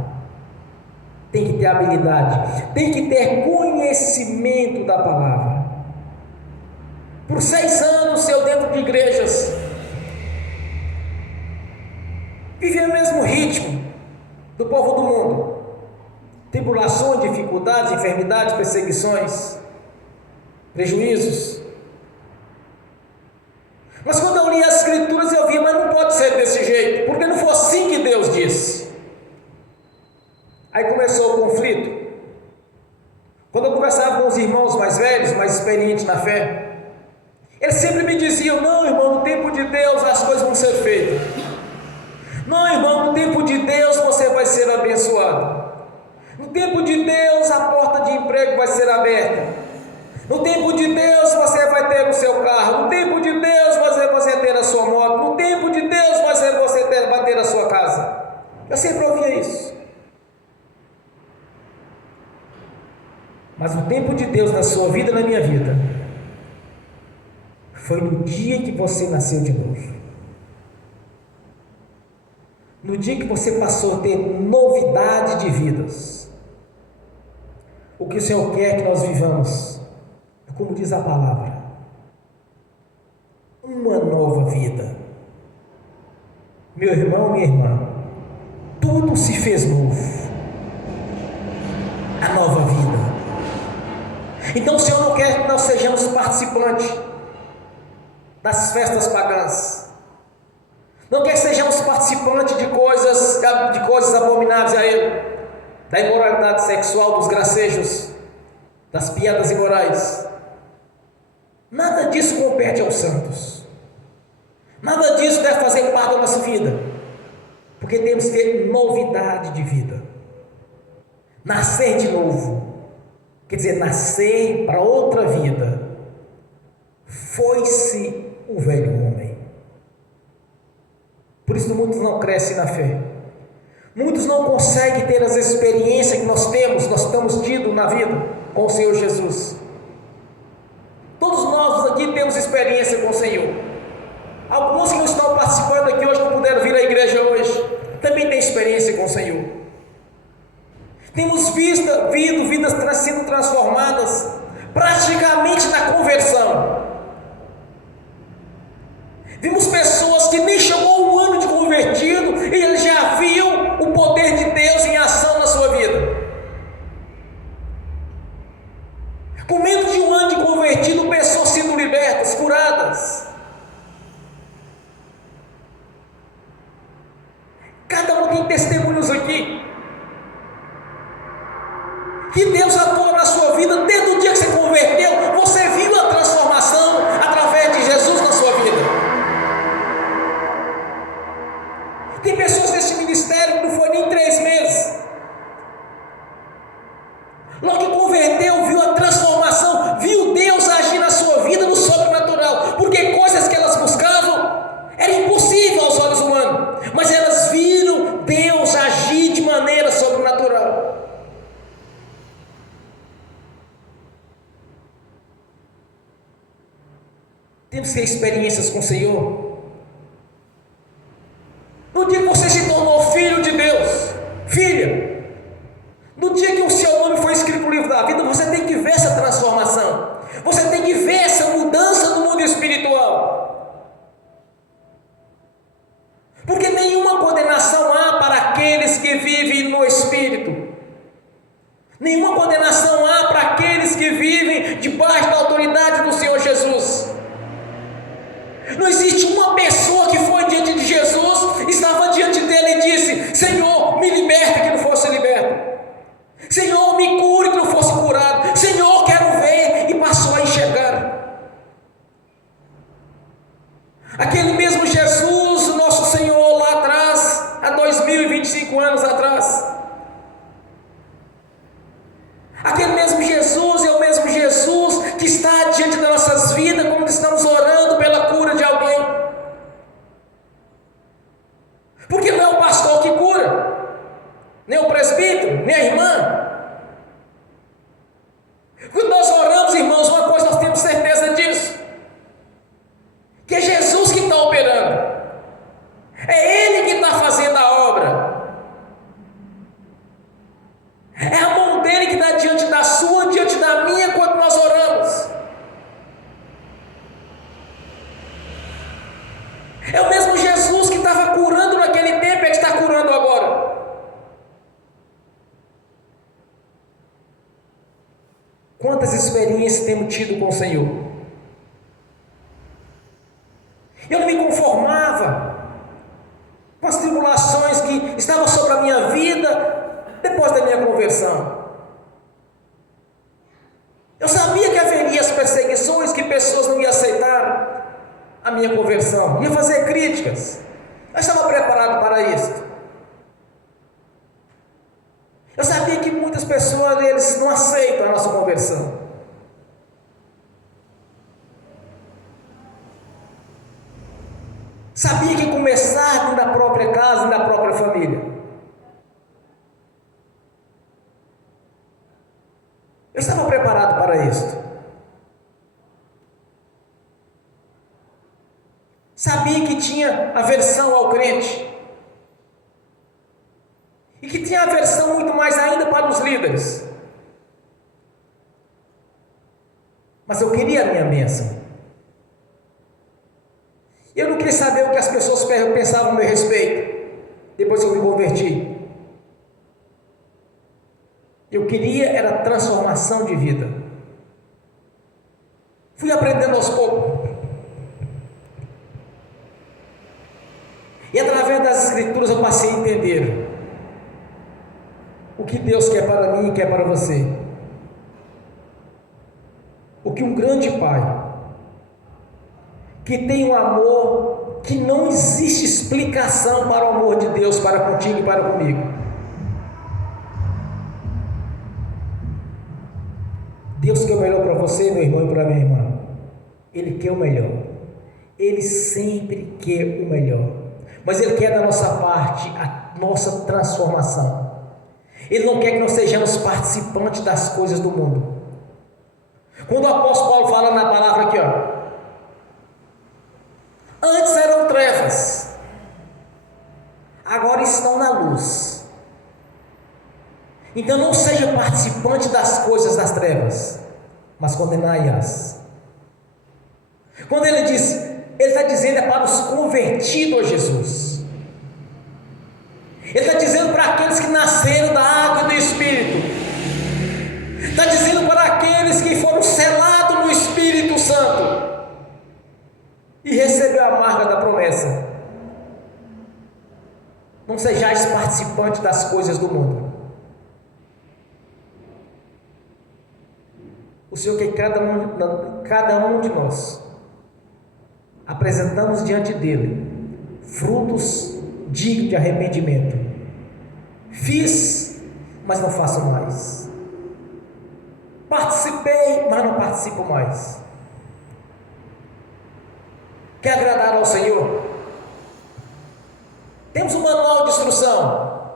Tem que ter habilidade, tem que ter conhecimento da palavra. Por 6 anos eu dentro de igrejas vivi o mesmo ritmo do povo do mundo: tribulações, dificuldades, enfermidades, perseguições, prejuízos. Mas quando eu li as Escrituras eu vi, mas não pode ser desse jeito, porque não foi assim que Deus disse. Aí começou o conflito. Quando eu conversava com os irmãos mais velhos, mais experientes na fé, eles sempre me diziam: não, irmão, no tempo de Deus as coisas vão ser feitas. Não, irmão, no tempo de Deus você vai ser abençoado. No tempo de Deus a porta de emprego vai ser aberta. No tempo de Deus você vai ter o seu carro. No tempo de Deus você vai ter a sua moto. No tempo de Deus você vai ter a sua casa. Eu sempre ouvia isso. Mas o tempo de Deus na sua vida e na minha vida foi no dia que você nasceu de novo. No dia que você passou a ter novidade de vidas. O que o Senhor quer que nós vivamos, como diz a palavra, uma nova vida. Meu irmão, minha irmã, tudo se fez novo. A nova vida. Então o Senhor não quer que nós sejamos participantes das festas pagãs. Não quer que sejamos participantes de coisas abomináveis a Ele, da imoralidade sexual, dos gracejos, das piadas imorais. Nada disso compete aos santos. Nada disso deve fazer parte da nossa vida, porque temos que ter novidade de vida. Nascer de novo. Quer dizer, nascer para outra vida. Foi-se o velho homem. Por isso muitos não crescem na fé. Muitos não conseguem ter as experiências que nós estamos tido na vida com o Senhor Jesus. Todos nós aqui temos experiência com o Senhor. Alguns que não estão participando aqui hoje, não puderam vir à igreja hoje, também têm experiência com o Senhor. Temos visto vidas sendo transformadas praticamente na conversão. Vimos pessoas que nem chegou um ano de convertido e eles já viam o poder de Deus em ação na sua vida. Com menos de um ano de convertido, pessoas sendo libertas, curadas. Cada um tem testemunhos aqui. Que Deus atua na sua vida desde o dia que você converteu. Você viu a transformação através de Jesus na sua vida. Tem pessoas nesse ministério que não foi nem 3 meses. Temos que ter experiências com o Senhor. No dia que você se tornou filho de Deus, filha, no dia que o seu nome foi escrito no livro da vida, você tem que ver essa transformação. Você tem que ver essa mudança no mundo espiritual. Porque nenhuma condenação há para aqueles que vivem no Espírito. Nenhuma condenação há para aqueles que vivem debaixo da autoridade do Senhor Jesus. Não existe uma pessoa que foi diante de Jesus, estava diante dele e disse: Senhor, me liberta, que não fosse liberto. Senhor, me cure, que não fosse curado. Senhor, quero ver, e passou a enxergar. Aquele mesmo Jesus, o nosso Senhor lá atrás, há 2025 anos atrás. Aquele mesmo Jesus é o mesmo Jesus que está diante das nossas vidas, quando estamos orando pela cura de alguém. Porque não é o pastor que cura, nem o presbítero, nem a irmã. Quando nós oramos, irmãos, uma coisa nós temos certeza disso, que é Jesus que está operando, é Ele que está fazendo a obra, é a mão dele que está diante da sua, diante da minha, quando nós oramos. É o mesmo Jesus que estava curando naquele tempo, é que está curando agora. Quantas experiências temos tido com o Senhor? Eu não me conformava com as tribulações que estavam sobre a minha vida depois da minha conversão. Eu sabia que haveria as perseguições, que pessoas não iam aceitar a minha conversão, iam fazer críticas. Eu estava preparado para isso. Eu sabia que muitas pessoas, eles não aceitam a nossa conversão. Sabia que começar dentro da própria casa, dentro da própria família. Eu estava preparado para isso. Sabia que tinha aversão ao crente. E que tinha aversão muito mais ainda para os líderes. Mas eu queria a minha bênção. Eu não queria saber o que as pessoas pensavam a meu respeito, depois que eu me converti. Eu queria era transformação de vida. Fui aprendendo aos poucos. E através das Escrituras eu passei a entender o que Deus quer para mim e quer para você. O que um grande Pai, que tem um amor que não existe explicação para o amor de Deus para contigo e para comigo. Deus quer o melhor para você, meu irmão, e para minha irmã. Ele quer o melhor. Ele sempre quer o melhor. Mas Ele quer da nossa parte a nossa transformação. Ele não quer que nós sejamos participantes das coisas do mundo. Quando o apóstolo Paulo fala na palavra aqui, ó, antes eram trevas, agora estão na luz. Então não seja participante das coisas das trevas, mas condenai-as. Quando ele diz, ele está dizendo é para os convertidos a Jesus. Ele está dizendo para aqueles que nasceram da água e do Espírito. Está dizendo para aqueles que foram selados no Espírito Santo e recebeu a marca da promessa. Não sejais participantes das coisas do mundo. O Senhor quer cada um de nós apresentamos diante dele frutos dignos de arrependimento. Fiz, mas não faço mais. Participei, mas não participo mais. Quer agradar ao Senhor? Temos um manual de instrução.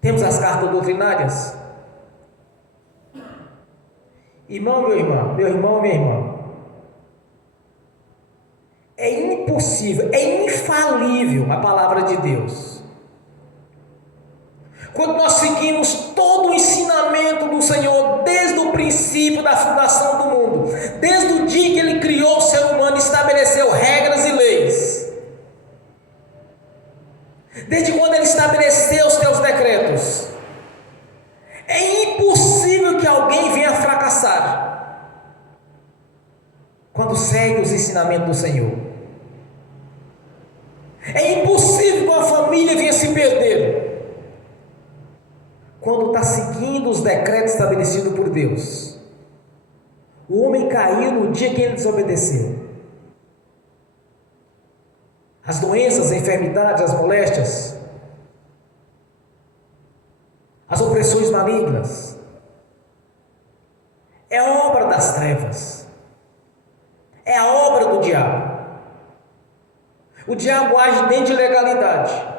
Temos as cartas doutrinárias. Irmão, meu irmão, minha irmã, impossível, é infalível a palavra de Deus. Quando nós seguimos todo o ensinamento do Senhor, desde o princípio da fundação do mundo, desde o dia que Ele criou o ser humano e estabeleceu regras e leis, desde quando Ele estabeleceu os teus decretos, é impossível que alguém venha fracassar quando segue os ensinamentos do Senhor. É impossível que uma família venha se perder quando está seguindo os decretos estabelecidos por Deus. O homem caiu no dia que ele desobedeceu. As doenças, as enfermidades, as moléstias, as opressões malignas, é obra das trevas, é a obra do diabo. O diabo age dentro de legalidade.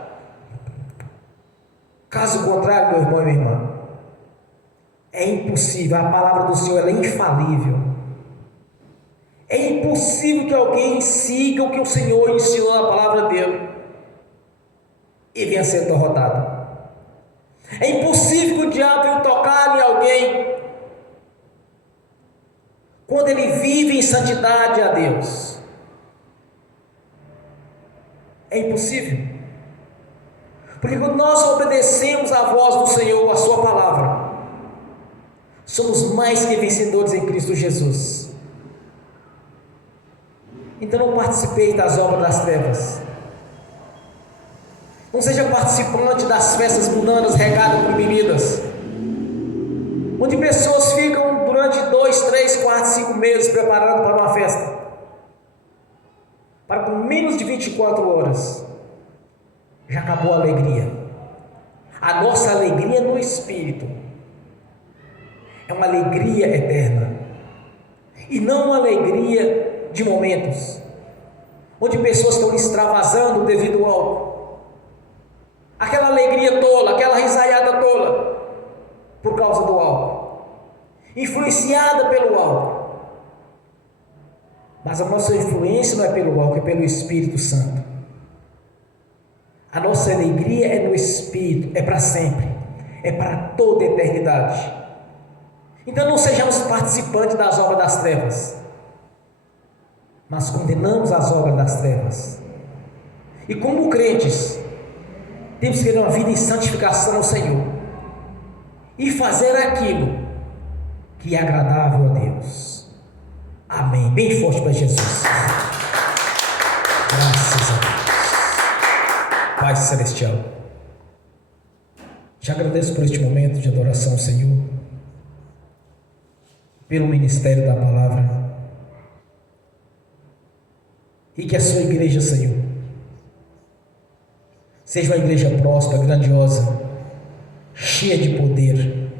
Caso contrário, meu irmão e minha irmã, é impossível. A palavra do Senhor ela é infalível. É impossível que alguém siga o que o Senhor ensinou na palavra dele e venha ser derrotado. É impossível que o diabo venha tocar em alguém quando ele vive em santidade a Deus. É impossível. Porque quando nós obedecemos à voz do Senhor, a sua palavra, somos mais que vencedores em Cristo Jesus. Então não participeis das obras das trevas. Não seja participante das festas mundanas regadas por bebidas, onde pessoas ficam durante 2, 3, 4, 5 meses preparando para uma festa, para com menos de 24 horas já acabou a alegria. A nossa alegria no Espírito é uma alegria eterna, e não uma alegria de momentos, onde pessoas estão extravasando devido ao álcool, aquela alegria tola, aquela risaiada tola, por causa do álcool, influenciada pelo álcool. Mas a nossa influência não é pelo álcool, é pelo Espírito Santo. A nossa alegria é no Espírito, é para sempre, é para toda a eternidade. Então não sejamos participantes das obras das trevas, mas condenamos as obras das trevas. E como crentes, temos que ter uma vida em santificação ao Senhor e fazer aquilo que é agradável a Deus. Amém. Bem forte para Jesus. Graças a Deus. Pai Celestial, te agradeço por este momento de adoração ao Senhor, pelo ministério da palavra, e que a sua igreja, Senhor, seja uma igreja próspera, grandiosa, cheia de poder,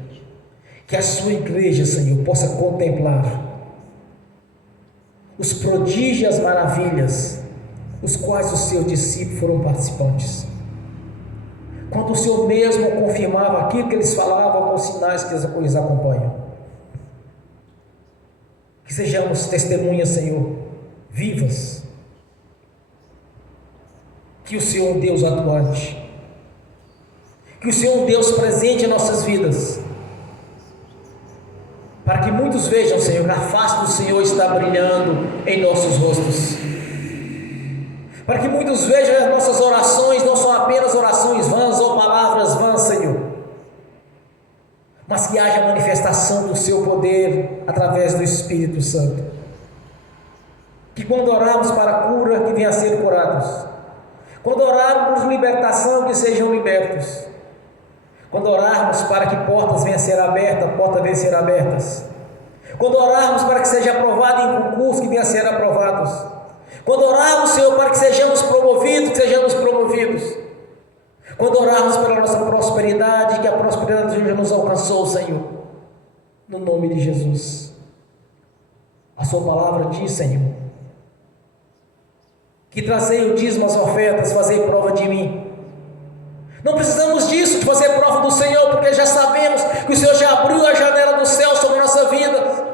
que a sua igreja, Senhor, possa contemplar os prodígios e as maravilhas os quais os seus discípulos foram participantes, quando o Senhor mesmo confirmava aquilo que eles falavam com os sinais que eles acompanham. Que sejamos testemunhas, Senhor, vivas, que o Senhor é um Deus atuante, que o Senhor é um Deus presente em nossas vidas, para que muitos vejam, Senhor, que a face do Senhor está brilhando em nossos rostos, para que muitos vejam que as nossas orações não são apenas orações vãs ou palavras vãs, Senhor, mas que haja manifestação do seu poder através do Espírito Santo, que quando orarmos para a cura, que venha a ser curados, quando orarmos por libertação, que sejam libertos, quando orarmos para que portas venham a ser abertas, portas venham a ser abertas, quando orarmos para que seja aprovado em concurso, que venham a ser aprovados, quando orarmos, Senhor, para que sejamos promovidos, que sejamos promovidos, quando orarmos pela nossa prosperidade, que a prosperidade já nos alcançou, Senhor, no nome de Jesus. A sua palavra diz, Senhor, que trazei o dízimo, as ofertas, fazei prova de mim. Não precisamos disso, de fazer prova do Senhor, porque já sabemos que o Senhor já abriu a janela do céu sobre a nossa vida,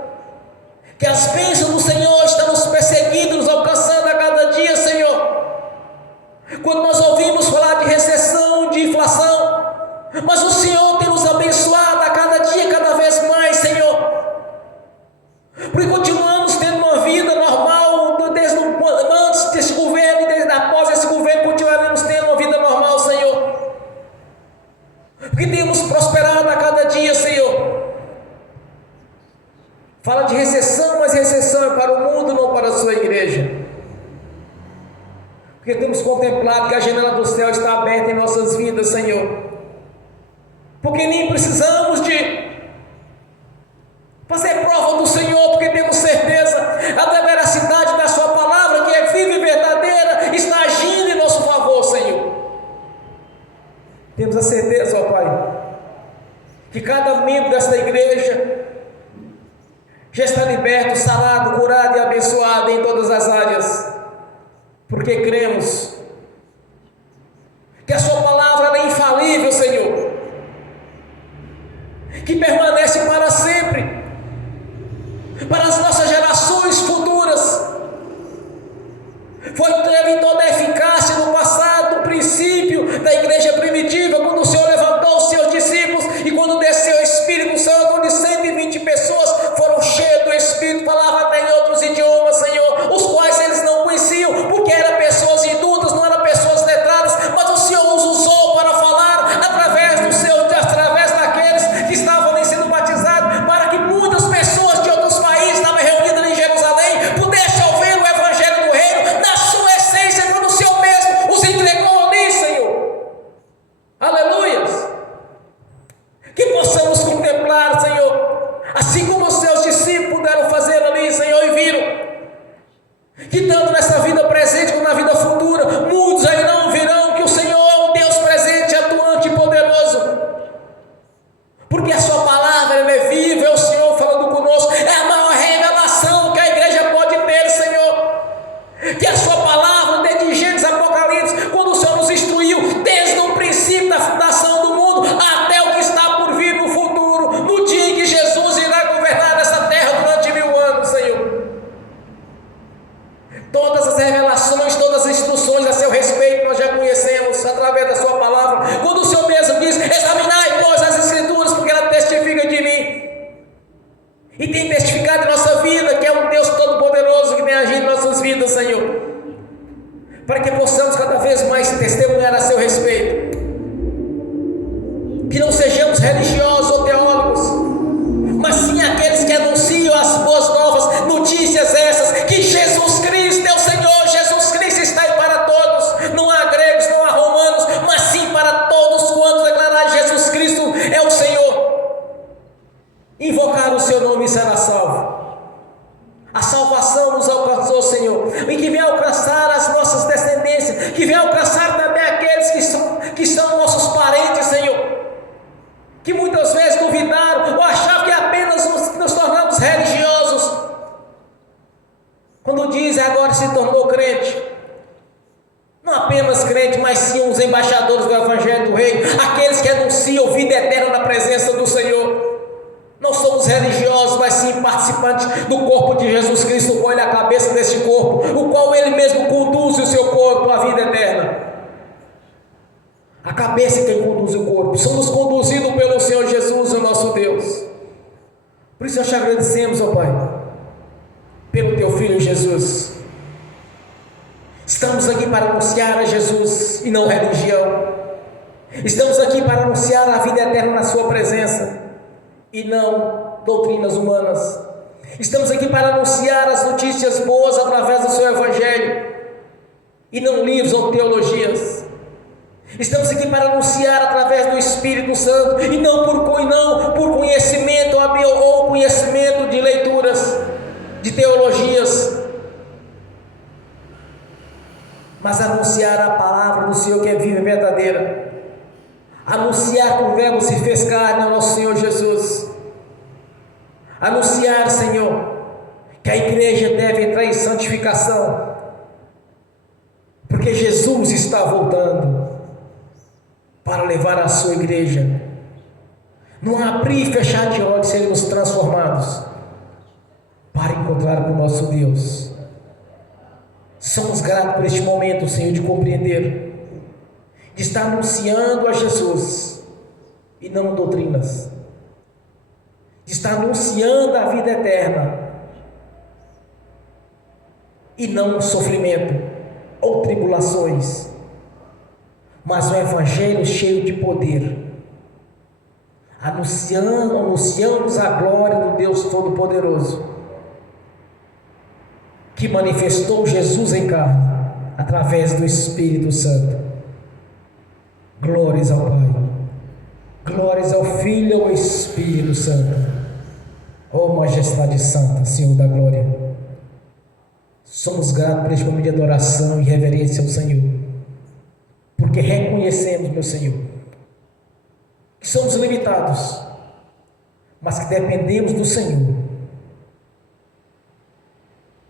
que as bênçãos do Senhor estão nos perseguindo, nos alcançando a cada dia, Senhor, Mas o Senhor tem nos abençoado a cada dia, cada vez mais, Senhor. Porque continuamos tendo uma vida normal, desde antes desse governo e desde após esse governo, continuaremos tendo uma vida normal, Senhor. Porque temos prosperado a cada dia, Senhor. Fala de recessão, mas recessão é para o mundo, não para a sua igreja. Porque temos contemplado que a janela do céu está aberta em nossas vidas, Senhor. Porque nem precisamos de fazer prova do Senhor, porque temos certeza, a veracidade da sua palavra, que é viva e verdadeira, está agindo em nosso favor, Senhor. Temos a certeza, ó Pai, que cada membro desta igreja já está liberto, sarado, curado e abençoado em todas as áreas, porque cremos que a sua palavra é infalível, Senhor, que permanece para sempre, para as nossas gerações futuras. Teve toda a eficácia no passado, no princípio da igreja primitiva, quando o Senhor levantou os seus discípulos e quando desceu o Espírito Santo, onde 120 pessoas foram cheias do Espírito, falavam até em outros idiomas, Senhor, os quais eles não conheciam, porque eram pessoas incultas, não eram pessoas letradas, mas o Senhor os usou para falar através daqueles que estavam ali sendo batizados, para que muitas pessoas de outros países estavam reunidas em Jerusalém pudessem ouvir o Evangelho do Reino na sua essência, quando o Senhor mesmo os entregou ali, Senhor. Aleluias! Que possamos contemplar, Senhor, assim como os seus discípulos puderam fazer ali, Senhor, e viram que tanto nessa vida presente como na vida futura, muitos aí não virão que o Senhor é um Deus presente, atuante e poderoso, porque a sua palavra ela é viva, é o Senhor falando conosco, é a maior revelação que a igreja pode ter, Senhor, que a sua palavra, desde Gênesis a Apocalipse, quando o Senhor nos instruiu, desde o princípio da fundação do mundo, até o que está por vir no futuro, no dia em que Jesus irá governar essa terra durante 1000 anos, Senhor. Todas as revelações, todas as instruções a seu respeito, nós já conhecemos através da sua palavra, quando o Senhor mesmo diz, examinai, pois, as Escrituras, porque ela testifica de mim, e tem testificado em nossa vida, que é um Deus todo-poderoso, que tem agido em nossas vidas, Senhor, para que possamos cada vez mais testemunhar a seu respeito, que não sejamos religiosos ou teólogos, mas sim aqueles que anunciam as boas novas, notícias essas, que Jesus Cristo é o Senhor, Jesus Cristo está aí para todos, não há gregos, não há romanos, mas sim para todos quantos declarar Jesus Cristo é o Senhor, invocar o seu nome e será salvo. A salvação nos alcançou, Senhor, e que vem alcançar as nossas descendências, que vem alcançar também aqueles que são nossos parentes, Senhor, que muitas vezes duvidaram ou achavam que apenas nos tornamos religiosos, quando dizem agora se tornou crente, não apenas crente, mas sim os embaixadores do Evangelho do Reino, aqueles que anunciam vida eterna na presença do Senhor. Não somos religiosos, mas sim participantes do corpo de Jesus Cristo, o qual ele é a cabeça deste corpo, o qual ele mesmo conduz o seu corpo à vida eterna. A cabeça é quem conduz o corpo, somos conduzidos pelo Senhor Jesus, o nosso Deus. Por isso nós te agradecemos, ó Pai, pelo teu Filho Jesus. Estamos aqui para anunciar a Jesus e não religião. Estamos aqui para anunciar a vida eterna na sua presença e não doutrinas humanas. Estamos aqui para anunciar as notícias boas através do seu Evangelho e não livros ou teologias. Estamos aqui para anunciar através do Espírito Santo e não por conhecimento ou conhecimento de leituras, de teologias, mas anunciar a palavra do Senhor que é viva e verdadeira. Anunciar que o Verbo se fez carne ao nosso Senhor Jesus. Anunciar, Senhor, que a igreja deve entrar em santificação, porque Jesus está voltando para levar a sua igreja. Não abrir e fechar de olhos, seremos transformados para encontrar com o nosso Deus. Somos gratos por este momento, Senhor, de compreender, de estar anunciando a Jesus e não doutrinas, de estar anunciando a vida eterna e não sofrimento ou tribulações, mas um evangelho cheio de poder. Anunciamos a glória do Deus Todo-Poderoso, que manifestou Jesus em carne, através do Espírito Santo. Glórias ao Pai, glórias ao Filho e ao Espírito Santo. Ó Majestade Santa, Senhor da Glória, somos gratos por este momento de adoração e reverência ao Senhor, porque reconhecemos, meu Senhor, que somos limitados, mas que dependemos do Senhor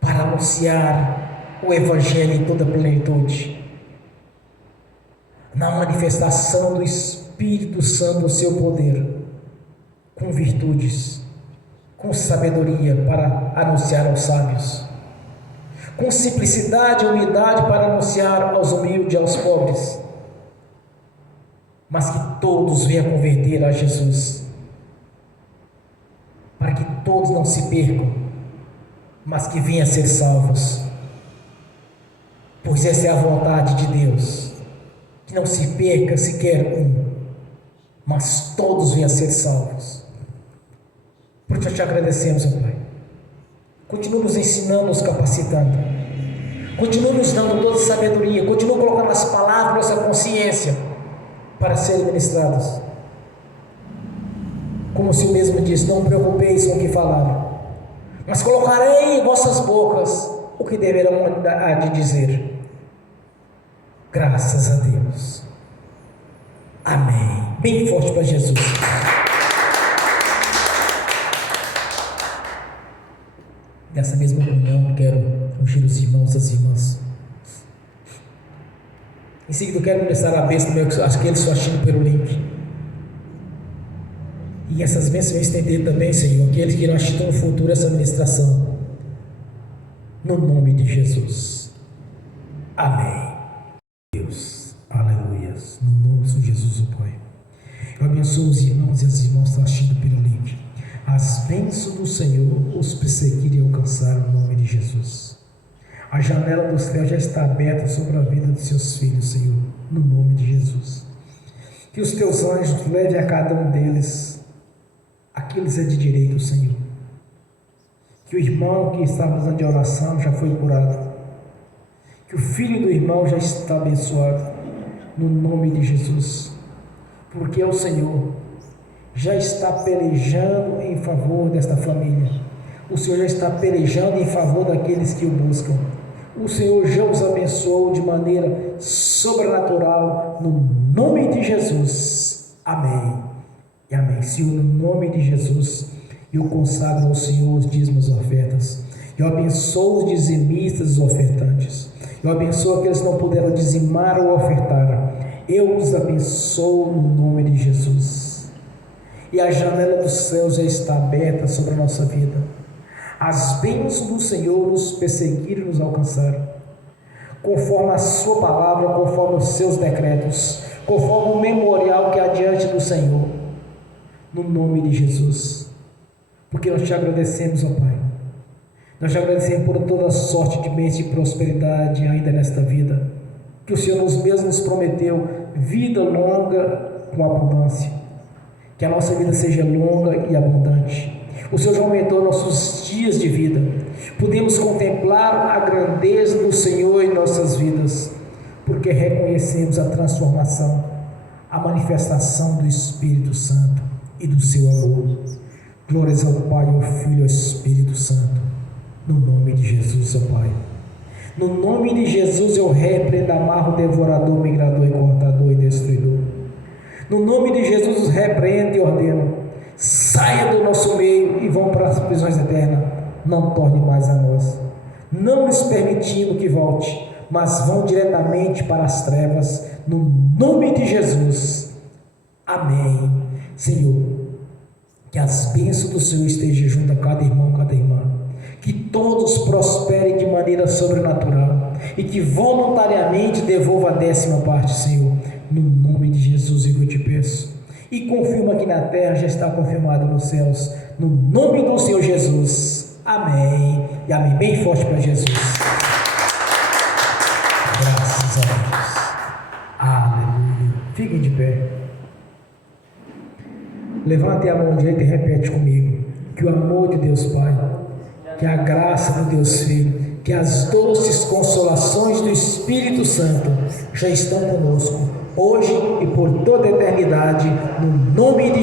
para anunciar o Evangelho em toda a plenitude, na manifestação do Espírito Santo, o seu poder, com virtudes, com sabedoria para anunciar aos sábios, com simplicidade e humildade para anunciar aos humildes e aos pobres, mas que todos venham converter a Jesus, para que todos não se percam, mas que venham a ser salvos, pois essa é a vontade de Deus, que não se perca sequer um, mas todos venham a ser salvos. Por isso te agradecemos, ó Pai. Continua nos ensinando, nos capacitando, continua nos dando toda a sabedoria, continua colocando as palavras na nossa consciência para serem ministradas. Como o Senhor mesmo disse: não preocupeis com o que falaram, mas colocarei em vossas bocas o que deverão de dizer. Graças a Deus. Amém. Bem forte para Jesus. Nessa mesma reunião, quero ungir os irmãos e as irmãs. Em seguida, eu quero ministrar a bênção também, acho que eles estão assistindo pelo link. E essas bênçãos vão estender também, Senhor, aqueles que irão assistir no futuro essa ministração. No nome de Jesus. Amém. Deus. Aleluia. No nome de Jesus, o Pai. Eu abençoo os irmãos e as irmãs que estão assistindo pelo link. As bênçãos do Senhor os perseguirem e alcançar no nome de Jesus. A janela dos céus já está aberta sobre a vida dos seus filhos, Senhor, no nome de Jesus. Que os teus anjos levem a cada um deles aquilo que é de direito, Senhor. Que o irmão que estava fazendo de oração já foi curado. Que o filho do irmão já está abençoado, no nome de Jesus. Porque o Senhor já está pelejando em favor desta família. O Senhor já está pelejando em favor daqueles que o buscam. O Senhor já os abençoou de maneira sobrenatural, no nome de Jesus. Amém e amém. Senhor, no nome de Jesus, eu consagro ao Senhor os dízimos e ofertas. Eu abençoo os dizimistas e os ofertantes. Eu abençoo aqueles que não puderam dizimar ou ofertar. Eu os abençoo no nome de Jesus. E a janela dos céus já está aberta sobre a nossa vida. As bênçãos do Senhor nos perseguiram e nos alcançaram, conforme a sua palavra, conforme os seus decretos, conforme o memorial que há diante do Senhor, no nome de Jesus. Porque nós te agradecemos, ó Pai. Nós te agradecemos por toda sorte de bênção e prosperidade ainda nesta vida, que o Senhor nos prometeu vida longa com abundância. Que a nossa vida seja longa e abundante. O Senhor já aumentou nossos dias de vida. Podemos contemplar a grandeza do Senhor em nossas vidas, porque reconhecemos a transformação, a manifestação do Espírito Santo e do seu amor. Glórias ao Pai, ao Filho e ao Espírito Santo. No nome de Jesus, ó Pai. No nome de Jesus eu repreendo, amarro, devorador, migrador e cortador e destruidor. No nome de Jesus os repreendo e ordeno: saia do nosso meio e vão para as prisões eternas. Não torne mais a nós, não lhes permitindo que volte, mas vão diretamente para as trevas, no nome de Jesus. Amém. Senhor, que as bênçãos do Senhor estejam junto a cada irmão, cada irmã. Que todos prosperem de maneira sobrenatural e que voluntariamente devolva a 10ª parte, Senhor, no nome de Jesus. E eu te peço, e confirma aqui na terra, já está confirmado nos céus, no nome do Senhor Jesus. Amém e amém. Bem forte para Jesus. Graças a Deus. Aleluia. Fiquem de pé. Levante a mão direita e repete comigo: que o amor de Deus Pai, que a graça do Deus Filho, que as doces consolações do Espírito Santo já estão conosco, hoje e por toda a eternidade, no nome de